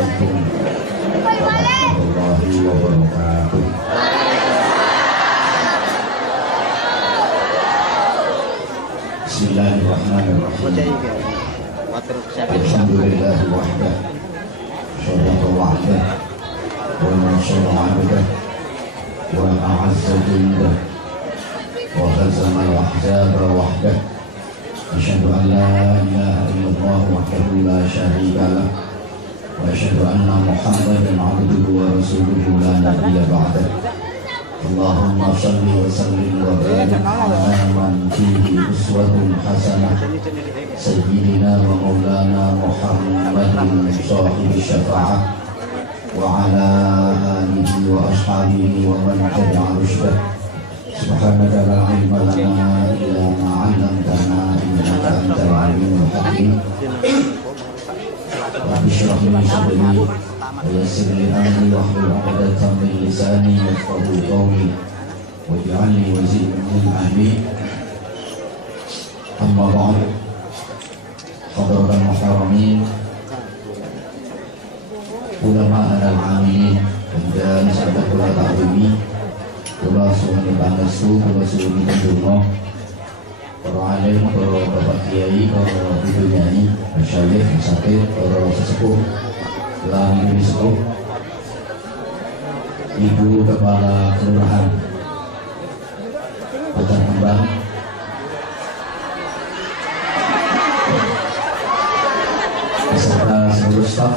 warahmatullahi wabarakatuh. Bismillahirrahmanirrahim. Alhamdulillahi wahdah, syadaka wahdah, wa nasara abdah, wa a'azza jundah, wa khazama al-ahzaba wahdah. Asyhadu an la ilaha illallah wahdahu la syarika lah, wa asyhadu anna Muhammadan abduhu wa rasuluhu la nabiyya ba'dah. Allahumma shalli wa sallim wa barik ala man fihi uswatun hasanah sayyidina wa maulana Muhammadin sahibi syafa'ah wa ala alihi wa ashabihi wa man tabi'a rusydah. Subhanaka la ilma lana illa ma 'allamtana innaka antal alimul hakim. Rabbi shrah li sadri wa yassir li amri wahlul 'uqdatam min lisani yafqahu qawli waj'al li waziran min ahli. Amma ba'd. Hadratul muhtaramin, ulama al-amilin, dan sahabat ulama ta'zimi, kula suwun pangestu, kula suwun pendonga, para alim, para bapak kiai, para ibu nyai, masyayikh, masakit, para sesepuh, lan ibu sepuh, ibu kepala kelurahan Pasar Kembang, beserta seluruh staf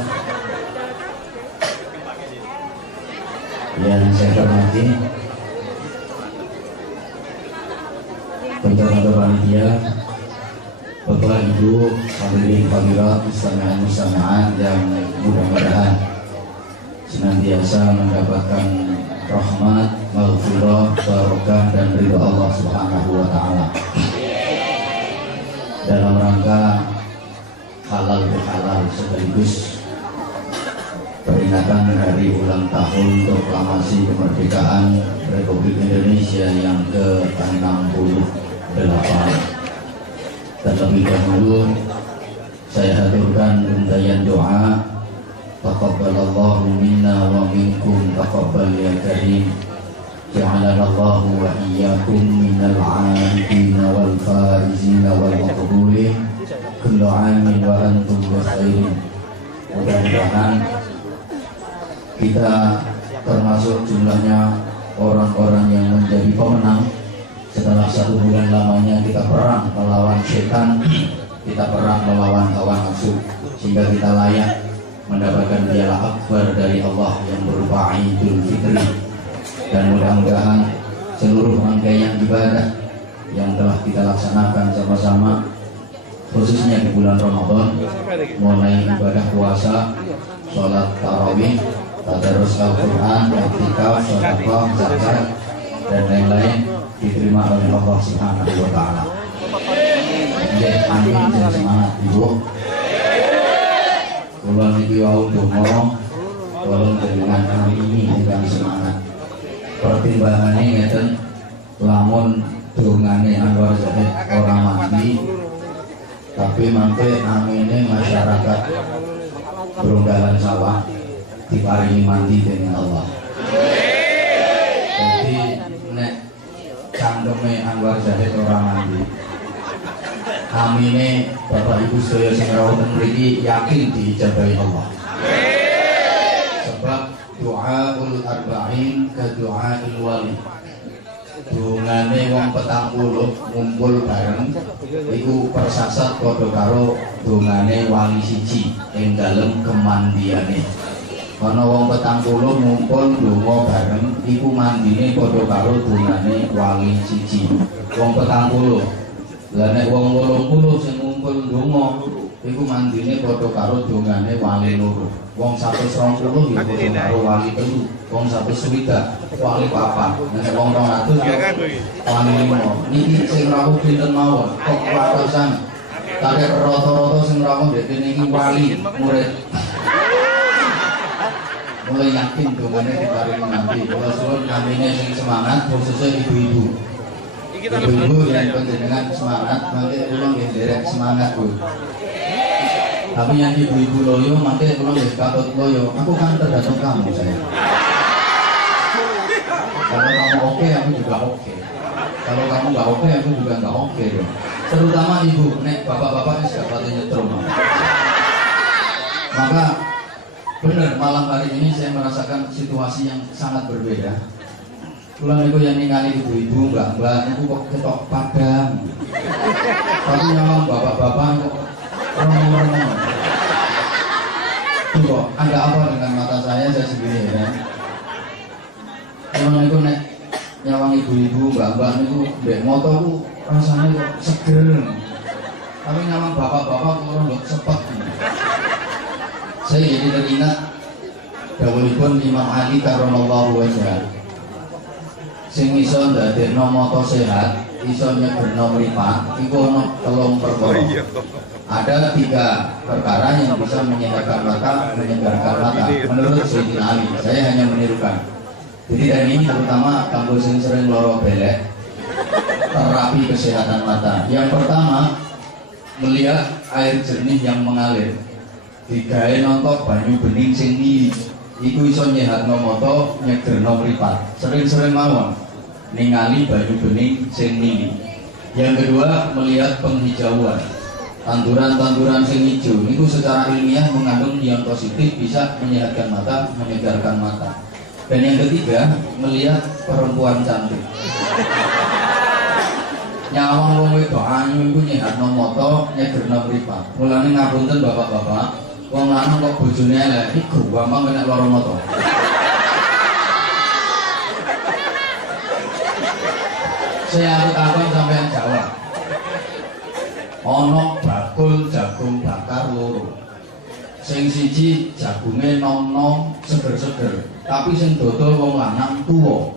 yang saya hormati, ketua panitia, bapak ibu, hadirin hadirat, mustami'an yang mudah-mudahan senantiasa mendapatkan rahmat, maghfirah, barokah dan ridha Allah Subhanahu wa taala. Dalam rangka halal bihalal sekaligus peringatan hari ulang tahun proklamasi kemerdekaan Republik Indonesia yang ke-68. Terlebih dahulu saya haturkan untayan doa, taqabbalallahu minna wa minkum taqabbal ya karim, ja'alallahu wa iyyakum minal 'abidin wal faizin wal maqbulin, kullu 'amin wa antum bikhairin. Mudah-mudahan kita termasuk jumlahnya orang-orang yang menjadi pemenang setelah 1 bulan lamanya kita perang melawan setan, kita perang melawan hawa nafsu, sehingga kita layak mendapatkan piala akbar dari Allah yang berupa Idul Fitri. Dan mudah-mudahan seluruh rangkaian ibadah yang telah kita laksanakan sama-sama, khususnya di bulan Ramadan, mulai ibadah puasa, sholat tarawih, tadarus Al-Quran, i'tikaf, sedekah, zakat, dan lain-lain diterima oleh Allah Subhanahu wa taala. Amin. Dan semangat ibu. Kula niki wau donga, tolong dengan kami ini dengan semangat. Pertimbangannya ngeten, lamun dongane Anwar Zahid orang mandi, tapi mangke amine masyarakat Berunggalan Sawah diparingi mandi dengan Allah. Jadi nek cangkeme Anwar Zahid orang mandi, amine Bapak Ibu sedaya sing rawuh ten mriki yakin diijabahi Allah. Sebab doaul arba'in ke doaul wali. Dungane wong 40 ngumpul bareng iku persasat padha karo dungane wali siji ing dalem kemandiane. Ana wong 40 ngumpul donga bareng iku mandine padha karo dungane wali siji. Wong 40. Lah nek wong 80 sing ngumpul donga iku mandine padha karo dungane wali loro. Wong 120 ya padha karo wali telu. Wong 160 wali papat. Nek wong 200 ya wali 5. Niki sing rawuh pinten mawon kok watasan. Tarek rata-rata sing rawuh dene iki wali murid. Mulai yakin dongane diparingi nanti. Kula suwun kamine sing semangat khususnya ibu-ibu. Ibu-ibu yang panjenengan semangat, mangke kula nggih nderek semangat, Bu. Tapi yang ibu-ibu loyo, makanya kalau nggak katut loyo, aku kan tergantung kamu saya. Kalau kamu oke, aku juga oke. Kalau kamu nggak oke, aku juga nggak oke. Terutama ibu, nek bapak-bapak ini sudah patut nyetrum. Maka benar malam hari ini saya merasakan situasi yang sangat berbeda. Pulang itu yang ningali ibu-ibu, mbak-mbak, itu kok ketok padang. Tapi memang bapak-bapak kok renung-renung. Itu kok ada apa dengan mata saya sendiri ya. Pulang itu nek nyawang ibu-ibu, mbak-mbak itu mbak motor itu rasanya kok seger. Tapi nyawang bapak-bapak orang kok sepet. Saya jadi teringat dawuhipun Imam Ali karramallahu wajhah. Sing iso ndadekno mata sehat, iso nyegerno mripat, iku ana 3 perkara. Ada 3 perkara yang bisa menyehatkan mata, menyegarkan mata. Menurut Sayyidina Ali, saya hanya menirukan. Jadi dari ini terutama kanggo sing sering loro belek, terapi kesehatan mata. Yang pertama, melihat air jernih yang mengalir. Digawe nonton banyu bening sing mili. Iku iso nyehatno mata, nyegerno mripat. Sering-sering mawon ningali banyu bening sing mili. Yang kedua, melihat penghijauan. Tanduran-tanduran sing hijau itu secara ilmiah mengandung ion positif, bisa menyehatkan mata, menyegarkan mata. Dan yang ketiga, melihat perempuan cantik. Nyawang wong wedok ayu iku nyehatno mata, nyegerno mripat. Mulane ngapunten bapak-bapak, wong lanang kok bojone elek iku gampang kena lara mata. Saya takon sampean jawab. Ana bakul jagung bakar loro. Sing siji jagunge nom-nom seger-seger, tapi sing dodol wong lanang tuwa.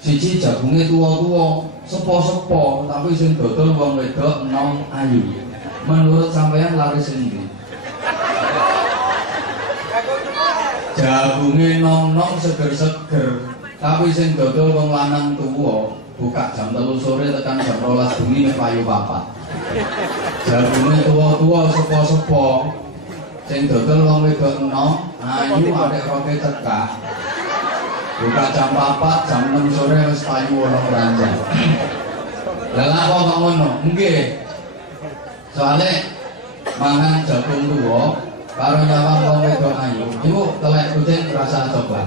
Siji jagunge tuwa-tuwa, sepo-sepo, tapi sing dodol wong wedok nom ayu. Menurut sampean laris endi? Jagunge nom-nom seger-seger, tapi sing dodol wong lanang tuwa, buka jam 3 sore tekan jam 12 bengi mek payu papat. Jagunge tuwa-tuwa, sepo-sepo, sing dodol wong wedok enom, ayu arek roke cekak. Buka jam 4, jam 6 sore wis payu ora beranjak. Lah lha kok ngono? Nggih. Soale mangan jagung tuwa karo nyawang wong wedok ayu, iku telek kucing rasa coba.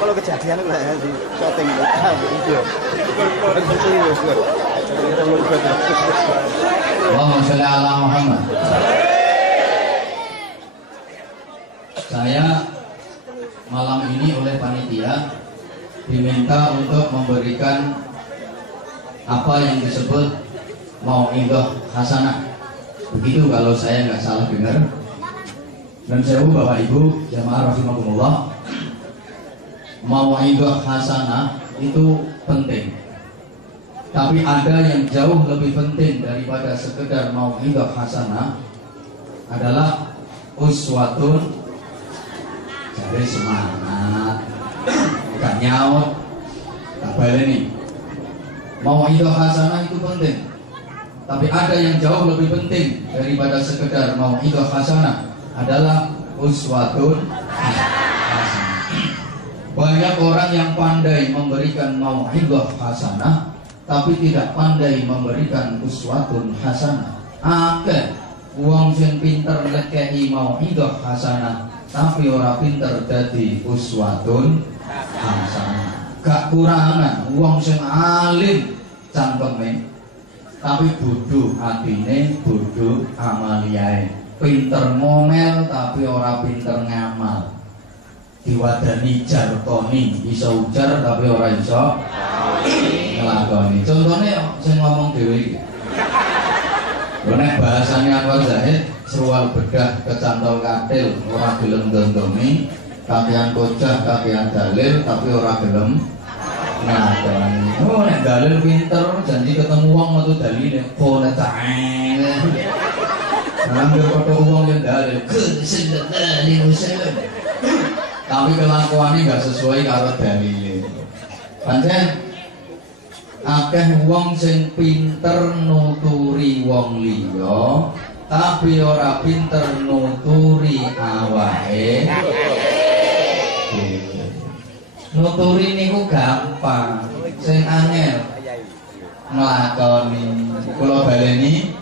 Kalau kejadian lah ya di syuting itu. Allahumma sholli ala Muhammad. Saya malam ini oleh panitia diminta untuk memberikan apa yang disebut mau'idhah hasanah. Begitu kalau saya nggak salah dengar. Dan saya Bapak Ibu jamaah rahimakumullah, mau'idhah hasanah itu penting. Tapi ada yang jauh lebih penting daripada sekedar mau'idhah hasanah, adalah uswatun, jadi semangat, gak nyaut, tak balik nih. Mau'idhah hasanah itu penting. Tapi ada yang jauh lebih penting daripada sekedar mau'idhah hasanah, adalah uswatun hasanah. Banyak orang yang pandai memberikan mau'idhah hasanah, tapi tidak pandai memberikan uswatun hasanah. Akeh wong sing pinter ngekei mau'idhah hasanah, tapi ora pinter dadi uswatun hasanah. Gak kurangan wong sing alim cangkeme, tapi bodoh atine, bodoh amaliae. Pinter ngomel tapi ora pinter ngamal. Diwadani jarkoni, iso ujar tapi ora iso nglakoni. Contohnya sing ngomong dhewe iki. Lha nek bahasane Anwar Zahid, serual bedah kecantol katil, ora gelem ndondomi, kakean kocah, kakean dalil tapi ora gelem ngakoni. Oh nek dalil pinter, janji ketemu wong metu dalile, kono ta'ala. Ngambil foto uang yang dalil, tapi kelakuannya nggak sesuai karo dalil. Pancen akeh wong sing pinter nuturi wong liya tapi ora pinter nuturi awake dhewe. Nuturi niku gampang, sing angel nglakoni. Kula baleni,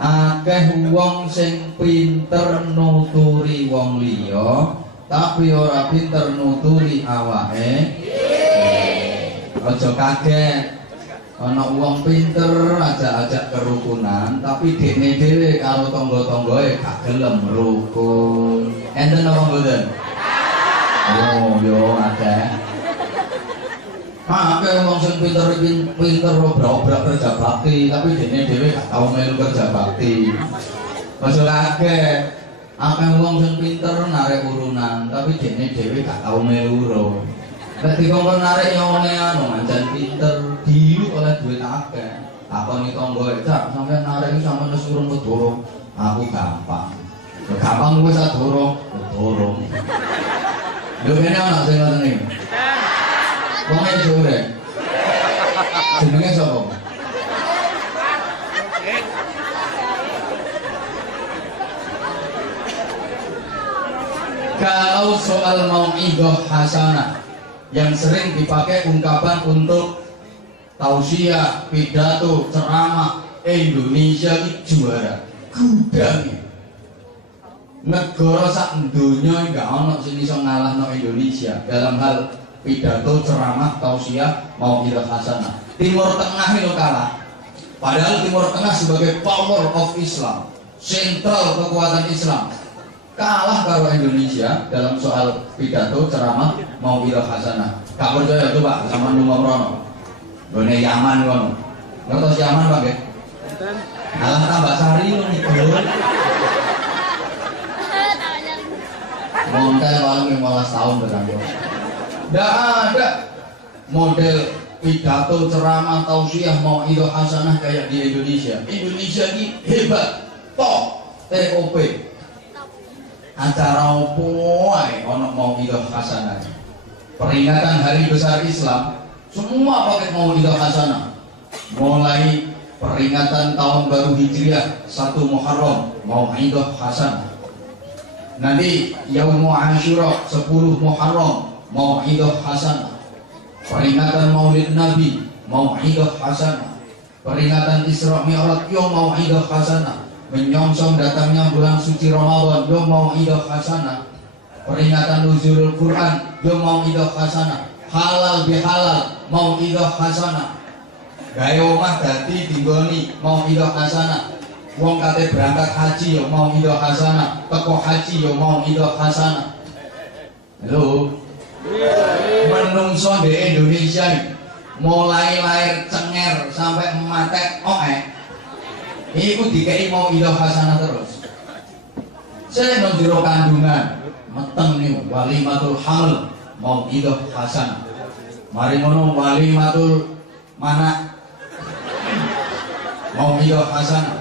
akeh wong sing pinter nuturi wong liya tapi ora pinter nuturi awake. Aja kaget ana wong pinter ajak-ajak kerukunan tapi dekne dhewe karo tangga-tanggae gak gelem rukun. Enten apa mboten? Oh, yo akeh. Akeh wong sing pinter obrak-obrak kerja bakti tapi dekne dhewe gak tau melu kerja bakti. Aja kaget. Akeh wong sing pinter narik urunan tapi dekne dhewe gak tau melu urun. Nek dikongkon narik nyone anu manjan pinter dilu oleh duit akeh. Takoni tangga cak sampeyan narik iki sampeyan wis urung kedorong. Aku gampang. Gampang wis adorong, kedorong. Lho kene ana sing ngoten iki. Wong e sore. Jenenge sapa? Kalau soal mau'idhah hasanah yang sering dipakai ungkapan untuk tausiah, pidato, ceramah, Indonesia ini juara, gudang. Negara sak donya enggak ono sing iso ngalahno Indonesia dalam hal pidato, ceramah, tausiah, mau'idhah hasanah. Timur Tengah itu kalah. Padahal Timur Tengah sebagai power of Islam, sentral kekuatan Islam, kalah karo Indonesia dalam soal pidato, ceramah, mau'idhah hasanah. Gak percaya coba sama Nunggu Rono. Gone Yaman ngono. Ngertos Yaman Pak nggih? Alah tambah sari ngono iki. Montel paling 15 tahun berangkat. Nggak ada model pidato, ceramah, tausiah, mau'idhah hasanah kayak di Indonesia. Indonesia ini hebat, top, TOP. Acara opo ae ono mau'idhah hasanah. Peringatan hari besar Islam semua pakai mau'idhah hasanah. Mulai peringatan tahun baru Hijriah 1 Muharram mau'idhah hasanah. Nanti Yaumul Asyura 10 Muharram mau'idhah hasanah. Peringatan Maulid Nabi mau'idhah hasanah. Peringatan Isra Mi'raj yo mau'idhah hasanah. Menyongsong datangnya bulan suci Ramadan yo mau'idhah hasanah. Peringatan nuzulul Quran yo mau'idhah hasanah. Halal bihalal mau'idhah hasanah. Gawe omah dadi dinggoni mau'idhah hasanah. Wong kate berangkat haji yo mau'idhah hasanah. Teko haji yo mau'idhah hasanah. Halo. Menungso di Indonesia mulai lahir cenger sampai matek oek. Iku dikei mau'idhah hasanah terus. Saya nang jero kandungan meteng nih walimatul hamil mau'idhah hasanah. Mari ngono walimatul mana mau'idhah hasanah.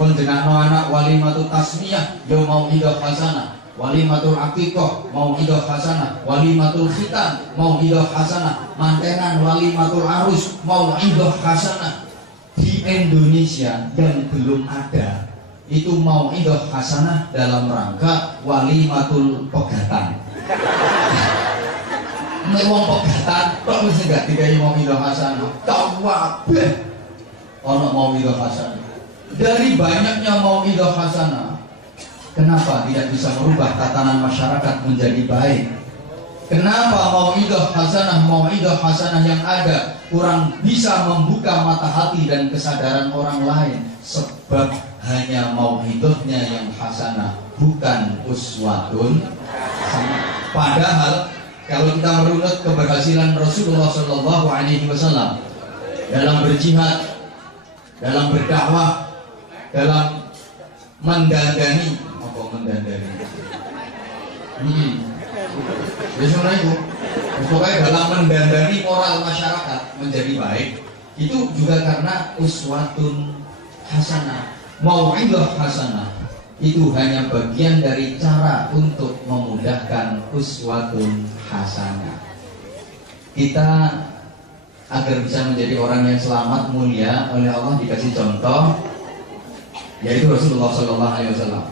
Konjenakno anak walimatul tasmiyah yo mau'idhah hasanah. Walimatul aqiqah mau'idhah hasanah. Walimatul khitan mau'idhah hasanah. Mantenan walimatul arus mau'idhah hasanah. Di Indonesia yang belum ada itu mau'idhah hasanah dalam rangka walimatul pegatan. Nek wong pegatan kok wis enggak dikai mau'idhah hasanah. Kabeh ana mau'idhah hasanah. Dari banyaknya mau'idhah hasanah, kenapa tidak bisa merubah tatanan masyarakat menjadi baik? Kenapa mau'idhah hasanah yang ada kurang bisa membuka mata hati dan kesadaran orang lain? Sebab hanya mau'idhahnya yang hasanah, bukan uswatun hasanah. Padahal kalau kita merunut keberhasilan Rasulullah SAW dalam berjihad, dalam berdakwah, dalam mendandani apa mendandani? Ya sebenarnya itu, pokoknya dalam mendandani moral masyarakat menjadi baik itu juga karena uswatun hasanah, mau'idhah hasanah itu hanya bagian dari cara untuk memudahkan uswatun hasanah. Kita agar bisa menjadi orang yang selamat, mulia oleh Allah, dikasih contoh, yaitu Rasulullah SAW.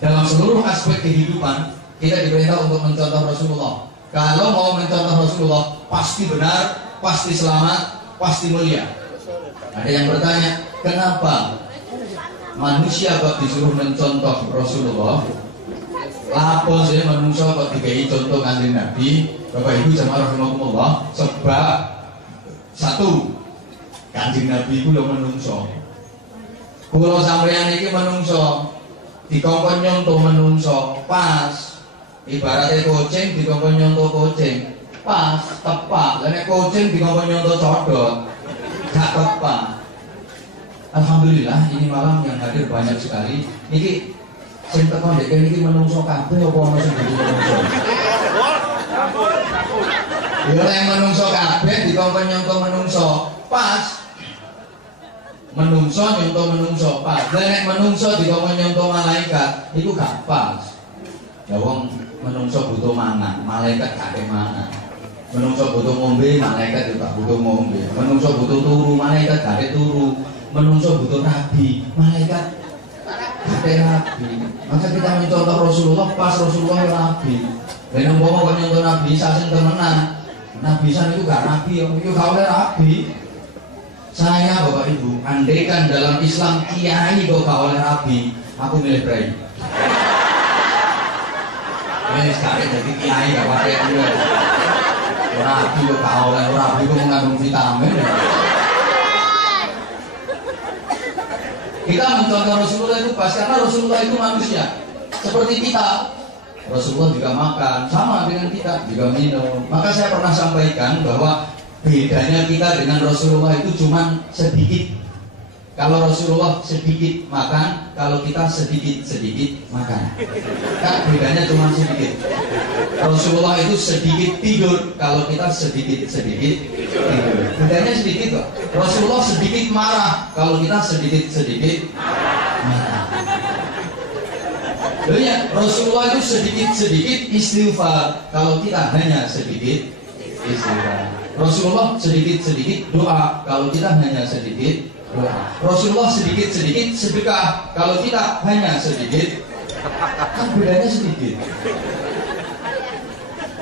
Dalam seluruh aspek kehidupan kita diperintah untuk mencontoh Rasulullah. Kalau mau mencontoh Rasulullah, pasti benar, pasti selamat, pasti mulia. Ada yang bertanya, kenapa manusia kok disuruh mencontoh Rasulullah? Lapo sih manusia kok dikai contoh Kanjeng Nabi? Bapak Ibu jamaah rahimakumullah, sebab satu, Kanjeng Nabi itu udah menungso. Kulo sampeyan iki menungso, dikongkon nyontoh menungso, pas. Ibaratnya kucing dikongkon nyontoh kucing, pas, tepat. Nek kucing dikongkon nyontoh codot, gak tepat. Alhamdulillah ini malam yang hadir banyak sekali. Niki sing teko ndek kene iki menungso kabeh apa ono sing dadi menungso? Ya lek menungso kabeh dikongkon nyontoh menungso, pas. Menungso nyontoh menungso, pas. Nek menungso dikongkon nyontoh malaikat, itu gak pas. Ya wong menungso butuh mangan, malaikat gak mangan. Menungso butuh ngombe, malaikat juga butuh ngombe. Menungso butuh turu, malaikat gak turu. Menungso butuh nabi, malaikat gak nabi. Maka kita mencontoh Rasulullah, pas Rasulullah nabi. Dan umpama kok nyontoh nabi sasen temenan, nabi san itu gak nabi, itu gak oleh nabi. Saya Bapak Ibu, andaikan dalam Islam kiai kok gak oleh nabi, aku milih Brai. Ini sekarang jadi kiai gak pakai dia. Nabi kok gak oleh, nabi kok mengandung vitamin. Kita mencontoh Rasulullah itu pas karena Rasulullah itu manusia seperti kita. Rasulullah juga makan sama dengan kita, juga minum. Maka saya pernah sampaikan bahwa bedanya kita dengan Rasulullah itu cuma sedikit. Kalau Rasulullah sedikit makan, kalau kita sedikit makan. Kan bedanya cuma sedikit. Rasulullah itu sedikit tidur, kalau kita sedikit tidur. Bedanya sedikit kok. Rasulullah sedikit marah, kalau kita sedikit marah. Loh ya, Rasulullah itu sedikit istighfar, kalau kita hanya sedikit istighfar. Rasulullah sedikit doa, kalau kita hanya sedikit doa. Rasulullah sedikit sedekah, kalau kita hanya sedikit. Kan bedanya sedikit.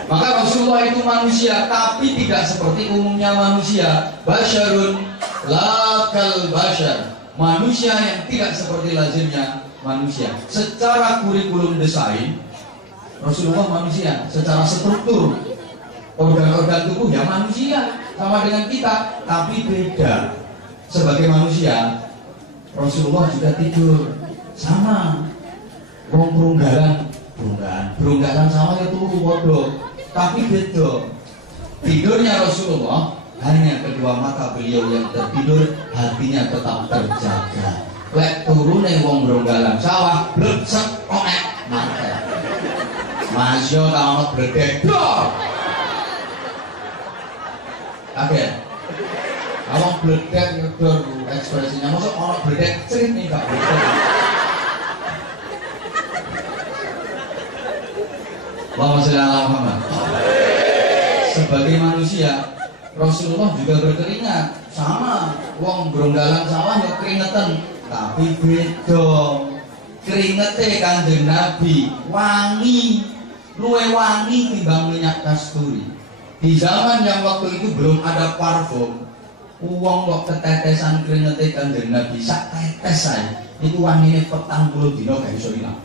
Maka Rasulullah itu manusia, tapi tidak seperti umumnya manusia. Basyarun lakal basyar, manusia yang tidak seperti lazimnya manusia. Secara kurikulum desain, Rasulullah manusia. Secara struktur, organ-organ tubuh ya manusia, sama dengan kita, tapi beda. Sebagai manusia, Rasulullah juga tidur sama. Berunggalan sama ya turu bodoh, tapi beda. Tidurnya Rasulullah hanya kedua mata beliau yang tertidur, hatinya tetap terjaga. Lek turune wong berunggalan sawah, bleksek onek mantep. Masya Allah bledek dor. Oke. Awang bledek dor ekspresinya, masuk orang bledek cerit nih gak bledek. Allahumma sholli ala Muhammad. Sebagai manusia, Rasulullah juga berkeringat sama. Wong berunggalan sawah ya keringetan, tapi beda. Keringete Kanjeng Nabi wangi, luwe wangi timbang minyak kasturi. Di zaman yang waktu itu belum ada parfum, uang kok ketetesan keringete Kanjeng Nabi sak tetes ae, itu wangine 40 dina gak iso ilang.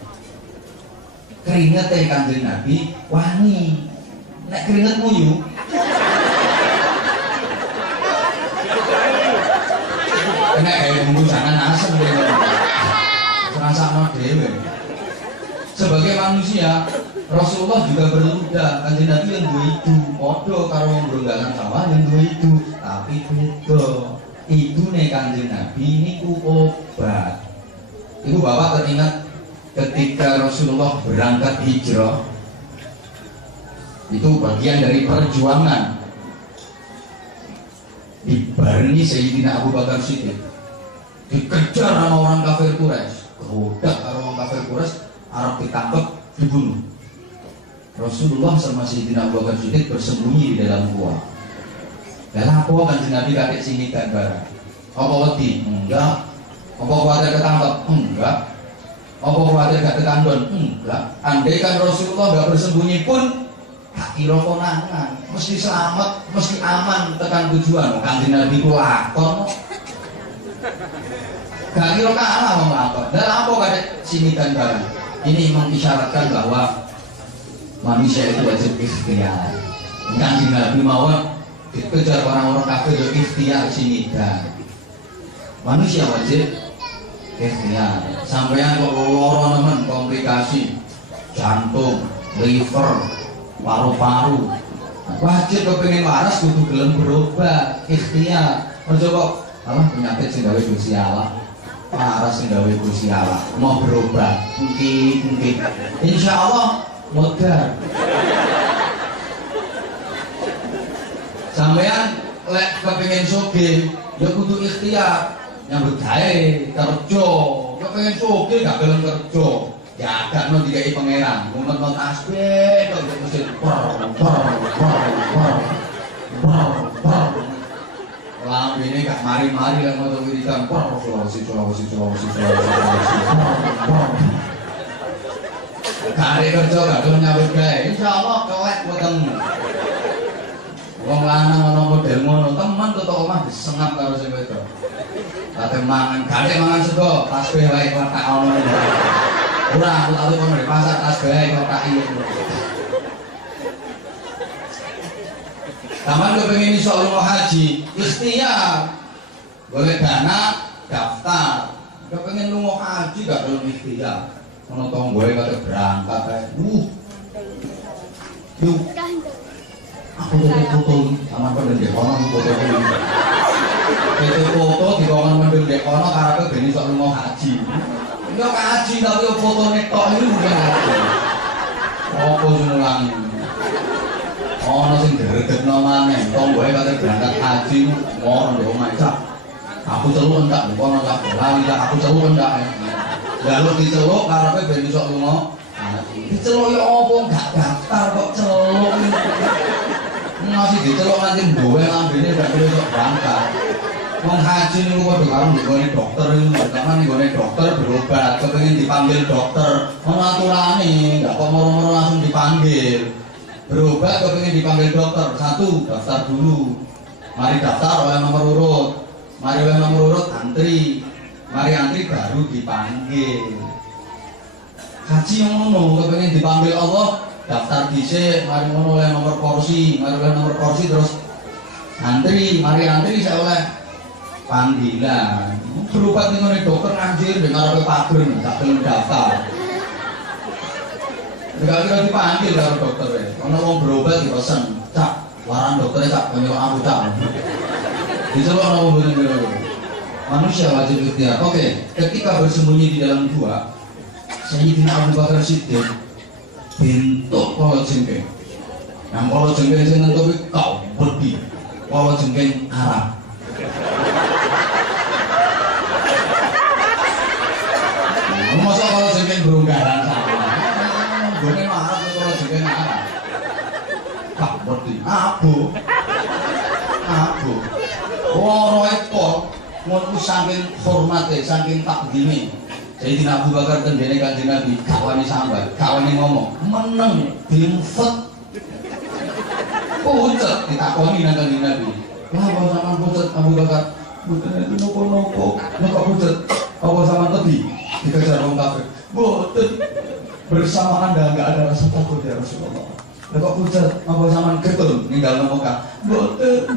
Keringetnya Kanjeng Nabi wangi. Nek keringet muyu kena kayak bumbu jangan asem deh. Serasa dewe. Sebagai manusia, Rasulullah juga berludah. Kanjeng Nabi yang dua itu podo karo wong berunggalan sawah yang dua itu, tapi beda. Itu nih Kanjeng Nabi ini obat. Ibu bapak teringat ketika Rasulullah berangkat hijrah, itu bagian dari perjuangan, dibarengi Sayyidina Abu Bakar Siddiq, dikejar sama orang kafir Quraisy, kehodak sama orang kafir Quraisy, Arab ditangkap, dibunuh. Rasulullah sama Sayyidina Abu Bakar Siddiq bersembunyi di dalam gua. Lah apa Kanjeng Nabi kakek sinikan barang? Apa wedi? Enggak. Apa khawatir ketangkep? Enggak. Apa khawatir gak ketandon? Enggak. Andai kan Rasulullah gak bersembunyi pun gak kira konangan, mesti selamat, mesti aman tekan tujuan. Kanjeng Nabi ku lakon. Gak kira kalah wong lakon. Dan apa kakek sinikan barang? Ini mengisyaratkan bahwa manusia itu wajib ikhtiar. Kanjeng Nabi mawon dikejar orang-orang kafir yo ikhtiar sinikan. Manusia wajib ikhtiar. Sampeyan kok lara nemen komplikasi jantung, liver, paru-paru. Wajib kepengin waras kudu gelem berobat, ikhtiar. Aja kok alah penyakit sing gawe Gusti Allah. Waras sing gawe Gusti Allah. Mau berobat, mungkin. Insyaallah modal. Sampeyan lek kepengin sugih ya kudu ikhtiar. Nyambut gawe kerja, kepengin sugih gak gelem kerja. Ya gak no dikai pangeran, mumet-mumet tasbih kok mesti lambene gak mari-mari lek moto wiridan Sulawesi. Kare kerja gak gelem nyambut gawe, insyaallah kelek weteng. Wong lanang ana model ngono, temen tutuk omah disengap karo sing wedok. Kate mangan, gak mangan sego, tasbih wae kok tak ono. Ora, aku tau kono di pasar tasbih kok tak iya. Taman kepengin iso lunga haji, ikhtiar. Golek dana, daftar. Kepengin lunga haji gak gelem ikhtiar. Ono tonggoe kate berangkat ae. Yuk. Aku foto sama pendek kono foto ini. Itu foto di kono pendek kono karepe ben iso lunga haji. Yo haji tapi yo fotone tok iki bukan haji. Apa seneng. Ono sing diregekno maneh, tonggoe kate berangkat haji ngono ndek omah cak. Aku celuk enggak kono tak lali aku celuk enggak. Lalu diceluk karepe ben iso lunga haji. Diceluk yo apa enggak daftar kok celuk. Masih diceluk nanti mbowe lambene gak iso berangkat. Wong haji niku padha karo nggone dokter niku, karena nggone dokter berobat, kepengin dipanggil dokter, ono aturane, gak kok moro-moro langsung dipanggil. Berobat kepengin dipanggil dokter, satu daftar dulu. Mari daftar oleh nomor urut. Mari oleh nomor urut antri. Mari antri baru dipanggil. Haji yang ngono, kepengin dipanggil Allah, daftar dhisik, mari ngono oleh nomor kursi, terus antri, mari antri saya oleh panggilan. Berobat ning ngene dokter anjir ning ngarepe pager gak gelem daftar. Enggak kira dipanggil karo dokter e. Ono wong berobat dipesen, "Cak, waran dokter cak pengen aku cak." Diceluk ono wong ngene. Manusia wajib ikhtiar. Oke, ketika bersembunyi di dalam gua, Sayyidina Abu Bakar Siddiq bentuk kala jengking. Yang kala jengking sing nentuki kau wedi. Kala jengking Arab. Masa kala jengking berunggaran sama. Gone Arab kala jengking Arab. Kau wedi. Abu. Loro ekor ngono saking hormate, saking takdime. Sayyidina Abu Bakar tendene Kanjeng Nabi, gak wani sambat, gak wani ngomong, meneng dimfet. Pucet ditakoni nang Kanjeng Nabi. Lah apa sampean pucet Abu Bakar? Mboten itu nopo-nopo. Nek kok pucet, apa sampean tadi dikejar wong kafir? Mboten. Bersama Anda enggak ada rasa takut ya Rasulullah. Nek kok pucet, apa sampean getun ninggal Mekah? Mboten.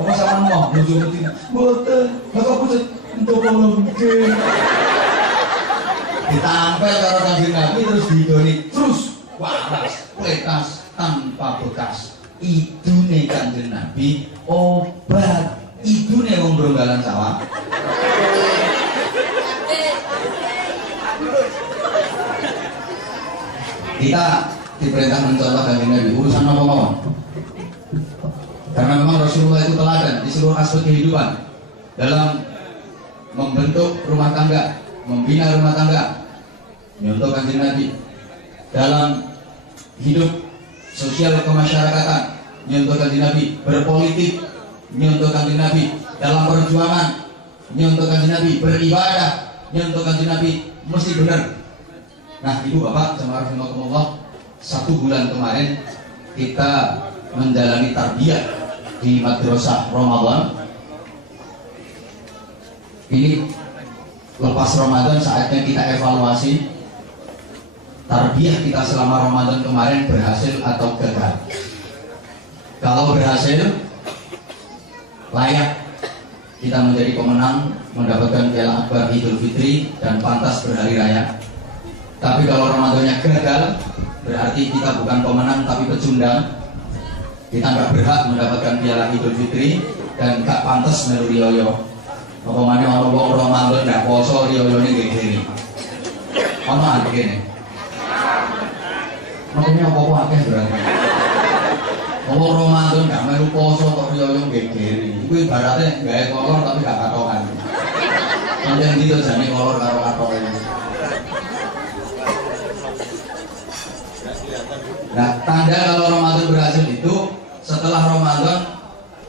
Apa sampean mau nuju Madinah? Mboten. Nek kok pucet, entuk mungkin. Ditampel karo Kanjeng Nabi terus didoni terus waras pletas tanpa bekas. Idune Kanjeng Nabi obat, idune wong Bronggalan sawah. Kita diperintah mencontoh Kanjeng Nabi urusan apa mawon. Karena memang Rasulullah itu teladan di seluruh aspek kehidupan dalam membentuk rumah tangga, membina rumah tangga, nyontoh Kanjeng Nabi dalam hidup sosial kemasyarakatan, nyontoh Kanjeng Nabi berpolitik, nyontoh Kanjeng Nabi, dalam perjuangan nyontoh Kanjeng Nabi, beribadah nyontoh Kanjeng Nabi, mesti benar. Nah, Ibu Bapak jamaah rahimakumullah, 1 bulan kemarin kita menjalani tarbiyah di Madrasah Ramadan. Ini lepas Ramadan saatnya kita evaluasi tarbiyah kita selama Ramadan kemarin berhasil atau gagal. Kalau berhasil, layak kita menjadi pemenang, mendapatkan piala akbar Idul Fitri dan pantas berhari raya. Tapi kalau Ramadannya gagal, berarti kita bukan pemenang tapi pecundang. Kita nggak berhak mendapatkan piala Idul Fitri dan nggak pantas melu riyoyo. Apa mana orang wong Ramadan nggak poso riyoyo ini gini gini. Ono ada gini. Makanya apa akeh berarti. Orang Ramadan nggak melu poso kok riyoyo gini gini. Itu ibaratnya nggak kolor tapi nggak katokan. Yang gitu jadi kolor karo katokan. Nah, tanda kalau Ramadan berhasil itu setelah Ramadan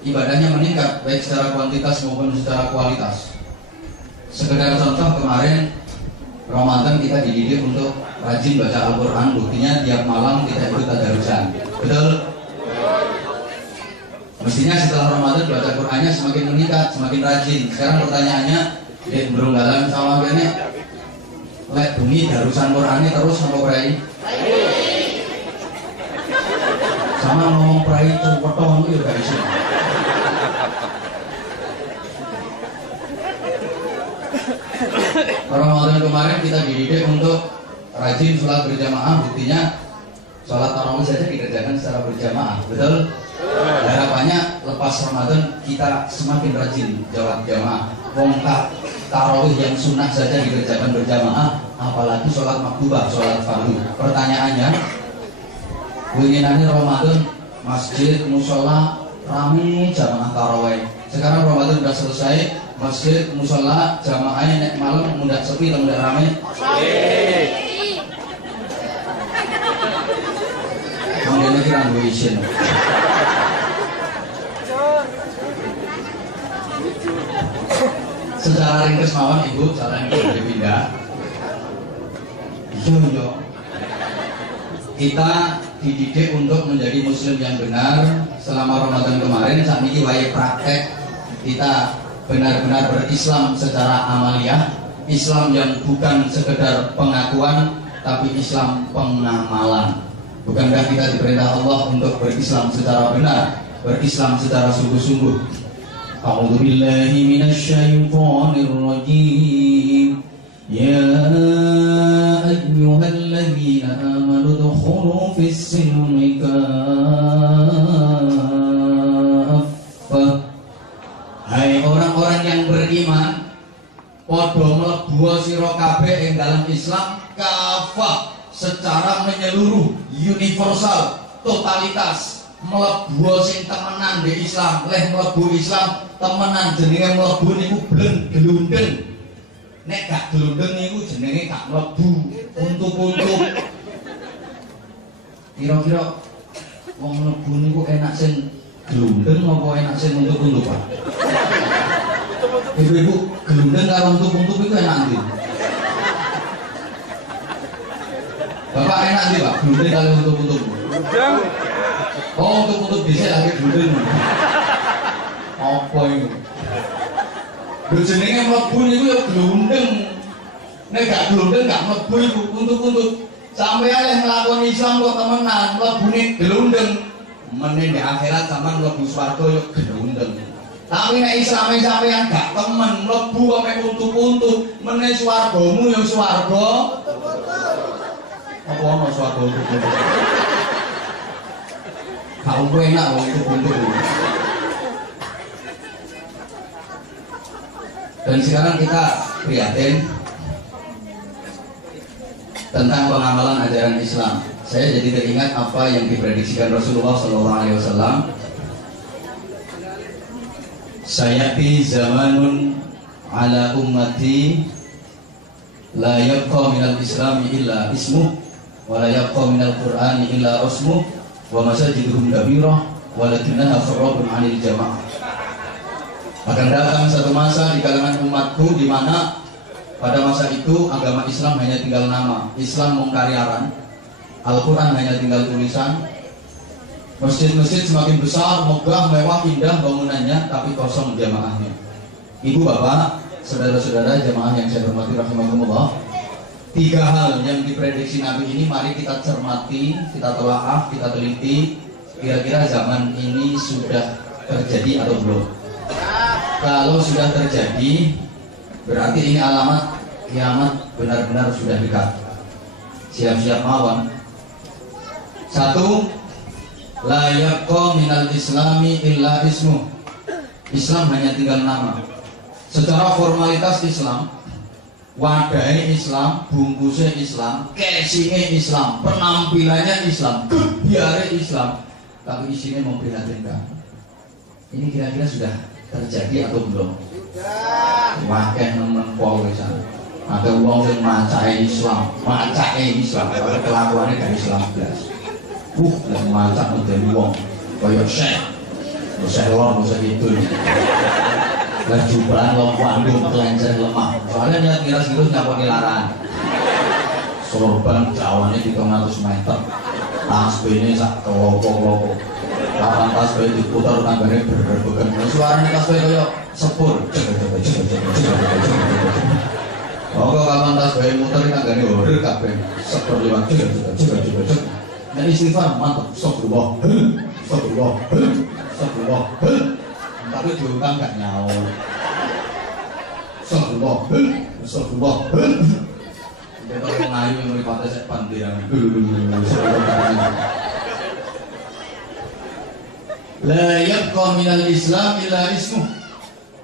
ibadahnya meningkat baik secara kuantitas maupun secara kualitas. Sekedar contoh, kemarin Ramadan kita dididik untuk rajin baca Al-Quran, buktinya tiap malam kita ikut tadarusan. Betul? Mestinya setelah Ramadan baca Qurannya semakin meningkat, semakin rajin. Sekarang pertanyaannya, dek berunggalan sama gini, lek bunyi darusan Qurannya terus sama prai. Sama ngomong prai cepetong itu juga bisa. Ramadan kemarin kita dididik untuk rajin sholat berjamaah, buktinya sholat tarawih saja dikerjakan secara berjamaah, betul? Harapannya lepas Ramadan kita semakin rajin sholat jamaah. Wong tarawih yang sunnah saja dikerjakan berjamaah, apalagi sholat maktubah, sholat fardu. Pertanyaannya, keinginannya Ramadan masjid, musola rame jamaah tarawih. Sekarang Ramadan sudah selesai, masjid, musola jamaahnya nek malam mudah sepi atau mudah rame? Kemudian kira gue izin. Secara ringkas mawon Ibu, cara yang pindah. Yo. Kita dididik untuk menjadi muslim yang benar selama Ramadan kemarin. Saat ini wae praktek kita benar-benar berislam secara amaliyah, Islam yang bukan sekedar pengakuan tapi Islam pengamalan. Bukankah kita diperintah Allah untuk berislam secara benar, berislam secara sungguh-sungguh? A'udzu billahi minasyaitonir rajim. Ya ayyuhalladzina amanu dkhulu fis-silmi kaffah. Hai orang-orang yang beriman, padha mlebu sira kabeh ing dalam Islam kafah, secara menyeluruh, universal, totalitas. Mlebu sing temenan di Islam, leh mlebu Islam temenan jenenge mlebu niku blendung. Nek gak glundeng niku jenenge gak mlebu, untuk-untuk. Kira-kira wong mlebu niku enak sing glundeng apa enak sing untuk-untuk, Pak? Ibu-ibu, glundeng karo untuk-untuk itu enak ndi? Bapak enak ndi, Pak? Glundeng karo untuk-untuk? Glundeng. Oh, untuk bisa lagi glundeng. Apa itu? Lho jenenge mlebu niku ya glundeng. Nek gak glundeng gak mlebu iku untuk-untuk. Sampeyan yang nglakoni Islam kok temenan, mlebune glundeng. Meneh di akhirat sampean mlebu swarga ya glundeng. Tapi nek Islame sampeyan gak temen, mlebu ame untuk-untuk, meneh swargamu ya swarga. Apa ono swarga untuk-untuk? Kau enak wong untuk-untuk. Dan sekarang kita prihatin tentang pengamalan ajaran Islam. Saya jadi teringat apa yang diprediksikan Rasulullah SAW. Sayati zamanun ala ummati la yabqa minal islami illa ismuh wa la yabqa minal qur'ani illa rasmuh wa masajiduhum kabirah walakinnaha kharabun 'anil jamaah. Akan datang satu masa di kalangan umatku di mana pada masa itu agama Islam hanya tinggal nama, Islam mengkaryaran, Al-Quran hanya tinggal tulisan, masjid-masjid semakin besar, megah, mewah, indah bangunannya, tapi kosong jamaahnya. Ibu bapak, saudara-saudara jamaah yang saya hormati rahimakumullah, 3 hal yang diprediksi Nabi ini mari kita cermati, kita telaah, kita teliti. Kira-kira zaman ini sudah terjadi atau belum? Kalau sudah terjadi, berarti ini alamat kiamat benar-benar sudah dekat. Siap-siap mawon. 1. La yabqa minal islami illa ismu. Islam hanya tinggal nama. Secara formalitas Islam, wadahnya Islam, bungkusnya Islam, casingnya Islam, penampilannya Islam, kebiarnya Islam, tapi isinya memprihatinkan. Ini kira-kira sudah terjadi atau belum? Wakil nemen polisan, ada uang yang macai Islam, kalau kelakuannya dari Islam belas. Dan macak model uang, kayak Syekh Lor, Syekh itu. Lah jubahan lo panggung kelencer lemah. Soalnya dia kira sirus nyaponi larangan. Sorban jawannya 300 meter. Tasbihnya sak kelopo-kelopo. Kapan tasbih diputar tangganya berrebukan. Suaranya tasbih kayak sepur. Oh kapan tasbih muter tangganya order kabeh. Sepur lewat cek. Dan istighfar mantap. Astagfirullah. Tapi diutang gak nyawa. Astagfirullah. Kita ngayu yang meripatnya saya pandiran. La yabqa minal Islam illa ismuh.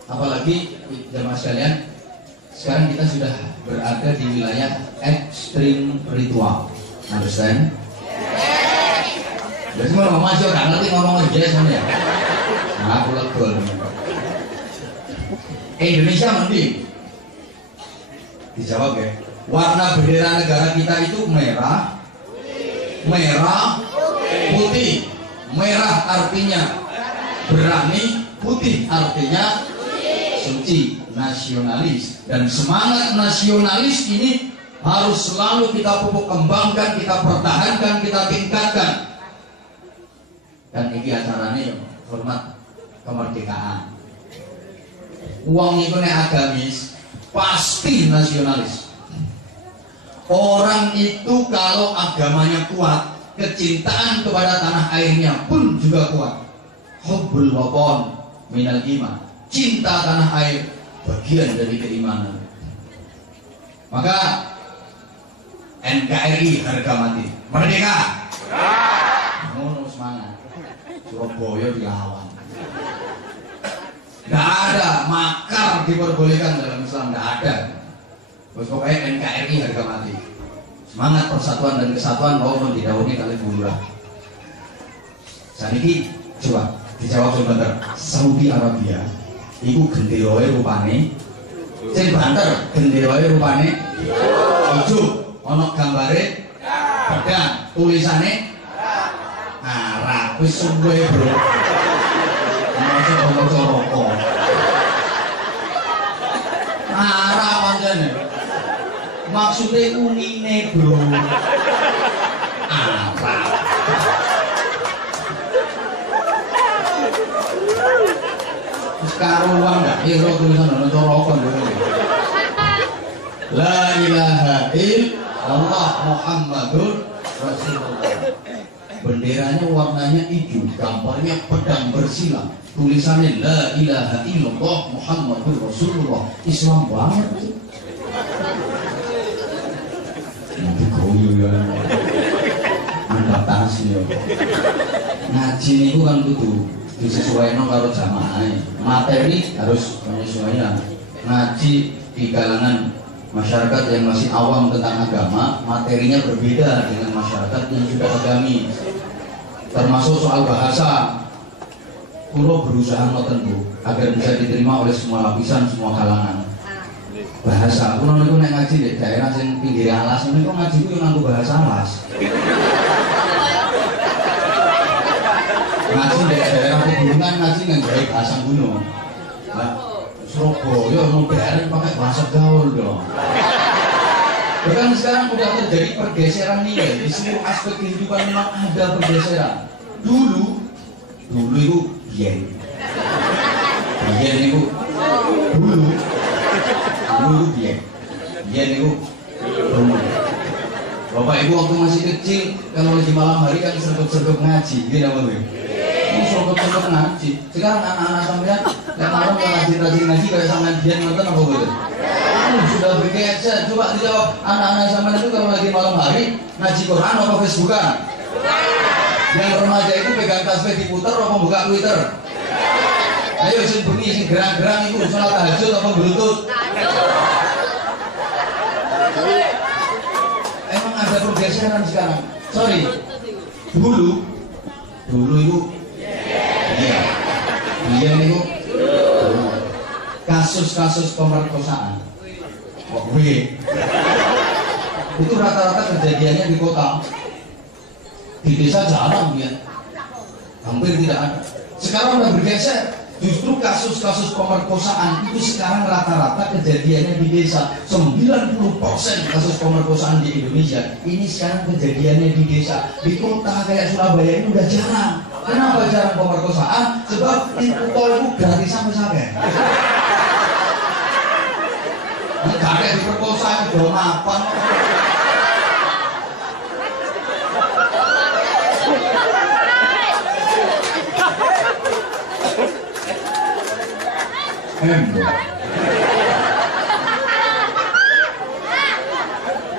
Apalagi jamaah sekalian, sekarang kita sudah berada di wilayah ekstrim ritual. Understand? Jadi semua ngomong aja, gak ngerti ngomong aja semuanya. Nah, aku legol. Indonesia mending. Dijawab ya. Warna bendera negara kita itu merah, putih. Merah artinya berani, putih artinya suci, nasionalis. Dan semangat nasionalis ini harus selalu kita pupuk kembangkan, kita pertahankan, kita tingkatkan. Dan ini acaranya hormat kemerdekaan. Uang itu agamis, pasti nasionalis. Orang itu kalau agamanya kuat, kecintaan kepada tanah airnya pun juga kuat. Hubbul watan minal iman. Cinta tanah air bagian dari keimanan. Maka NKRI harga mati. Merdeka. Ngono semangat. Surabaya dilawan. Tidak ada makar diperbolehkan dalam Islam, tidak ada. Terus pokoknya NKRI harga mati. Semangat persatuan dan kesatuan mau didahului kali bulan. Saat ini coba dijawab sebentar. Saudi Arabia itu genderoe rupane, sing banter genderoe rupane hijau, ono gambare pedang, tulisane Arab. Wis suwe bro. Maca rokok. Arab pancene. Maksudnya unine bro. Arab. Sekarang uang gak? Iya tulisan ono rokok dulu. La ilaha illallah Muhammadur Rasulullah. Benderanya warnanya hijau, gambarnya pedang bersilang, tulisannya La ilaha illallah Muhammadur Rasulullah. Islam banget tuh. Nanti koyo ya, adaptasi ya. Ngaji itu kan kudu disesuaikan karo jamaah. Materi harus menyesuaikan. Ngaji di kalangan masyarakat yang masih awam tentang agama, materinya berbeda dengan masyarakat yang sudah agami. Termasuk soal bahasa, kulo berusaha ngoten agar bisa diterima oleh semua lapisan, semua kalangan. Bahasa, kulo niku nek ngaji di daerah sing pinggir alas, niku ngaji ku nganggo bahasa alas. Ngaji di daerah pegunungan ngaji nganggo bahasa gunung. Nah, Surabaya modern pakai bahasa gaul dong. Bahkan sekarang udah terjadi pergeseran nilai di seluruh aspek kehidupan, memang ada pergeseran. Dulu itu biyen itu dulu biyen itu dulu. Bapak Ibu waktu masih kecil kalau lagi malam hari kan sergap-sergap ngaji, gitu apa gue? Sergap-sergap ngaji. Sekarang anak-anak sampean yang malam rajin-rajin ngaji kayak sampean dia nonton apa gitu? Sudah bergeser. Coba dijawab, anak-anak sampean itu kalau lagi malam hari ngaji Quran apa Facebookan? Yang remaja itu pegang tasbih diputer apa buka Twitter? Ayo sing bunyi sing gerang-gerang itu sholat tahajud apa berlutut? Emang ada pergeseran sekarang. Sorry. Dulu itu iya. Iya itu kasus-kasus pemerkosaan. Kok gue? Itu rata-rata kejadiannya di kota. Di desa jarang ya, hampir tidak ada. Sekarang udah bergeser, justru kasus-kasus pemerkosaan itu sekarang rata-rata kejadiannya di desa. 90% kasus pemerkosaan di Indonesia ini sekarang kejadiannya di desa. Di kota kayak Surabaya ini udah jarang. Kenapa jarang pemerkosaan? Sebab itu tol itu gratis sampai. Nggak ada diperkosa, udah mapan.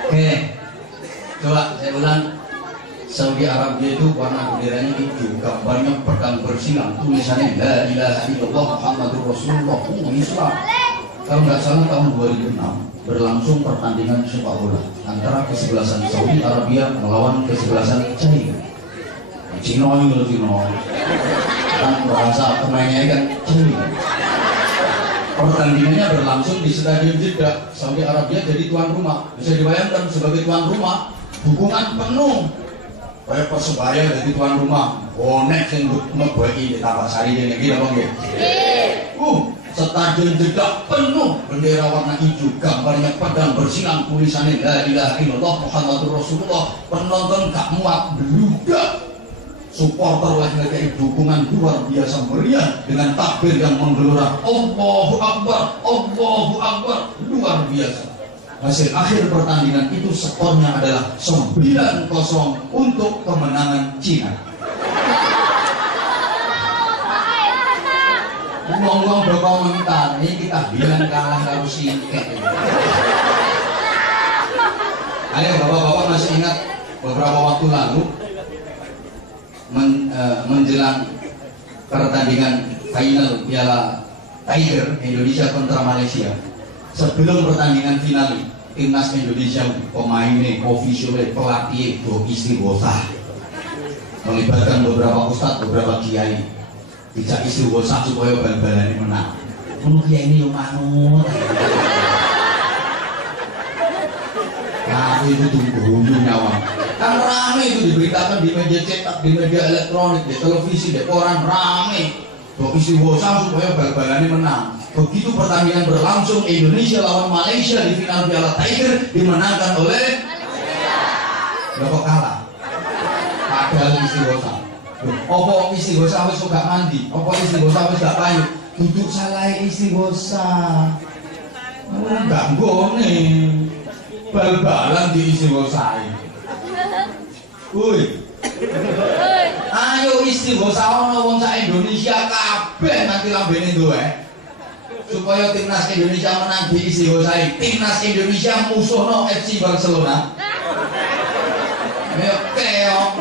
Oke, coba saya ulang. Saudi Arabia itu warna benderanya hijau, gambarnya pedang bersilang, tulisannya La ilaha illallah Muhammadur Rasulullah. Islam. Kalau nggak salah tahun 2006 berlangsung pertandingan sepak bola antara kesebelasan Saudi Arabia melawan kesebelasan China. Cina kan bahasa pemainnya kan China. Pertandingannya berlangsung di Stadion Jeddah. Saudi Arabia jadi tuan rumah. Bisa dibayangkan sebagai tuan rumah, dukungan penuh. Kayak Persebaya jadi tuan rumah. Bonek yang ngebagi di Tabasari dan lagi apa nggih? Stadion Jeddah penuh bendera warna hijau, gambarnya pedang bersilang, tulisannya La ilaha illallah Muhammadur Rasulullah. Penonton gak muat beludak. Supporter lagi dukungan luar biasa meriah dengan takbir yang menggelora Allahu Akbar, Allahu Akbar, luar biasa. Hasil akhir pertandingan itu skornya adalah 9-0 untuk kemenangan Cina. Ngomong berkomentar, ini kita bilang kalah kalau singkat. Ayo bapak-bapak masih ingat beberapa waktu lalu menjelang pertandingan final Piala Tiger Indonesia kontra Malaysia. Sebelum pertandingan final, timnas Indonesia pemainnya, ofisialnya, pelatih, istighosah, melibatkan beberapa ustadz, beberapa kiai, tidak istighosah supaya bal-balannya menang. Kiai ini yang manut. Nah itu tunggu nyawa. Kan rame itu diberitakan di media cetak, di media elektronik, di televisi, di koran, rame. Istighosah supaya bal-balannya menang. Begitu pertandingan berlangsung, Indonesia lawan Malaysia di final Piala Tiger dimenangkan oleh Malaysia. Kok kalah? Padahal istighosah. Apa istighosah wis gak mandi? Apa istighosah wis gak payu? Duduk salah istighosah. Enggak nggone. Bal-balan di istighosah. Woi. Ayo istighosah ono wong sak Indonesia kabeh nanti lambene duwe. Supaya timnas Indonesia menang di istighosah. Timnas Indonesia musuhno FC Barcelona. Ayo keok.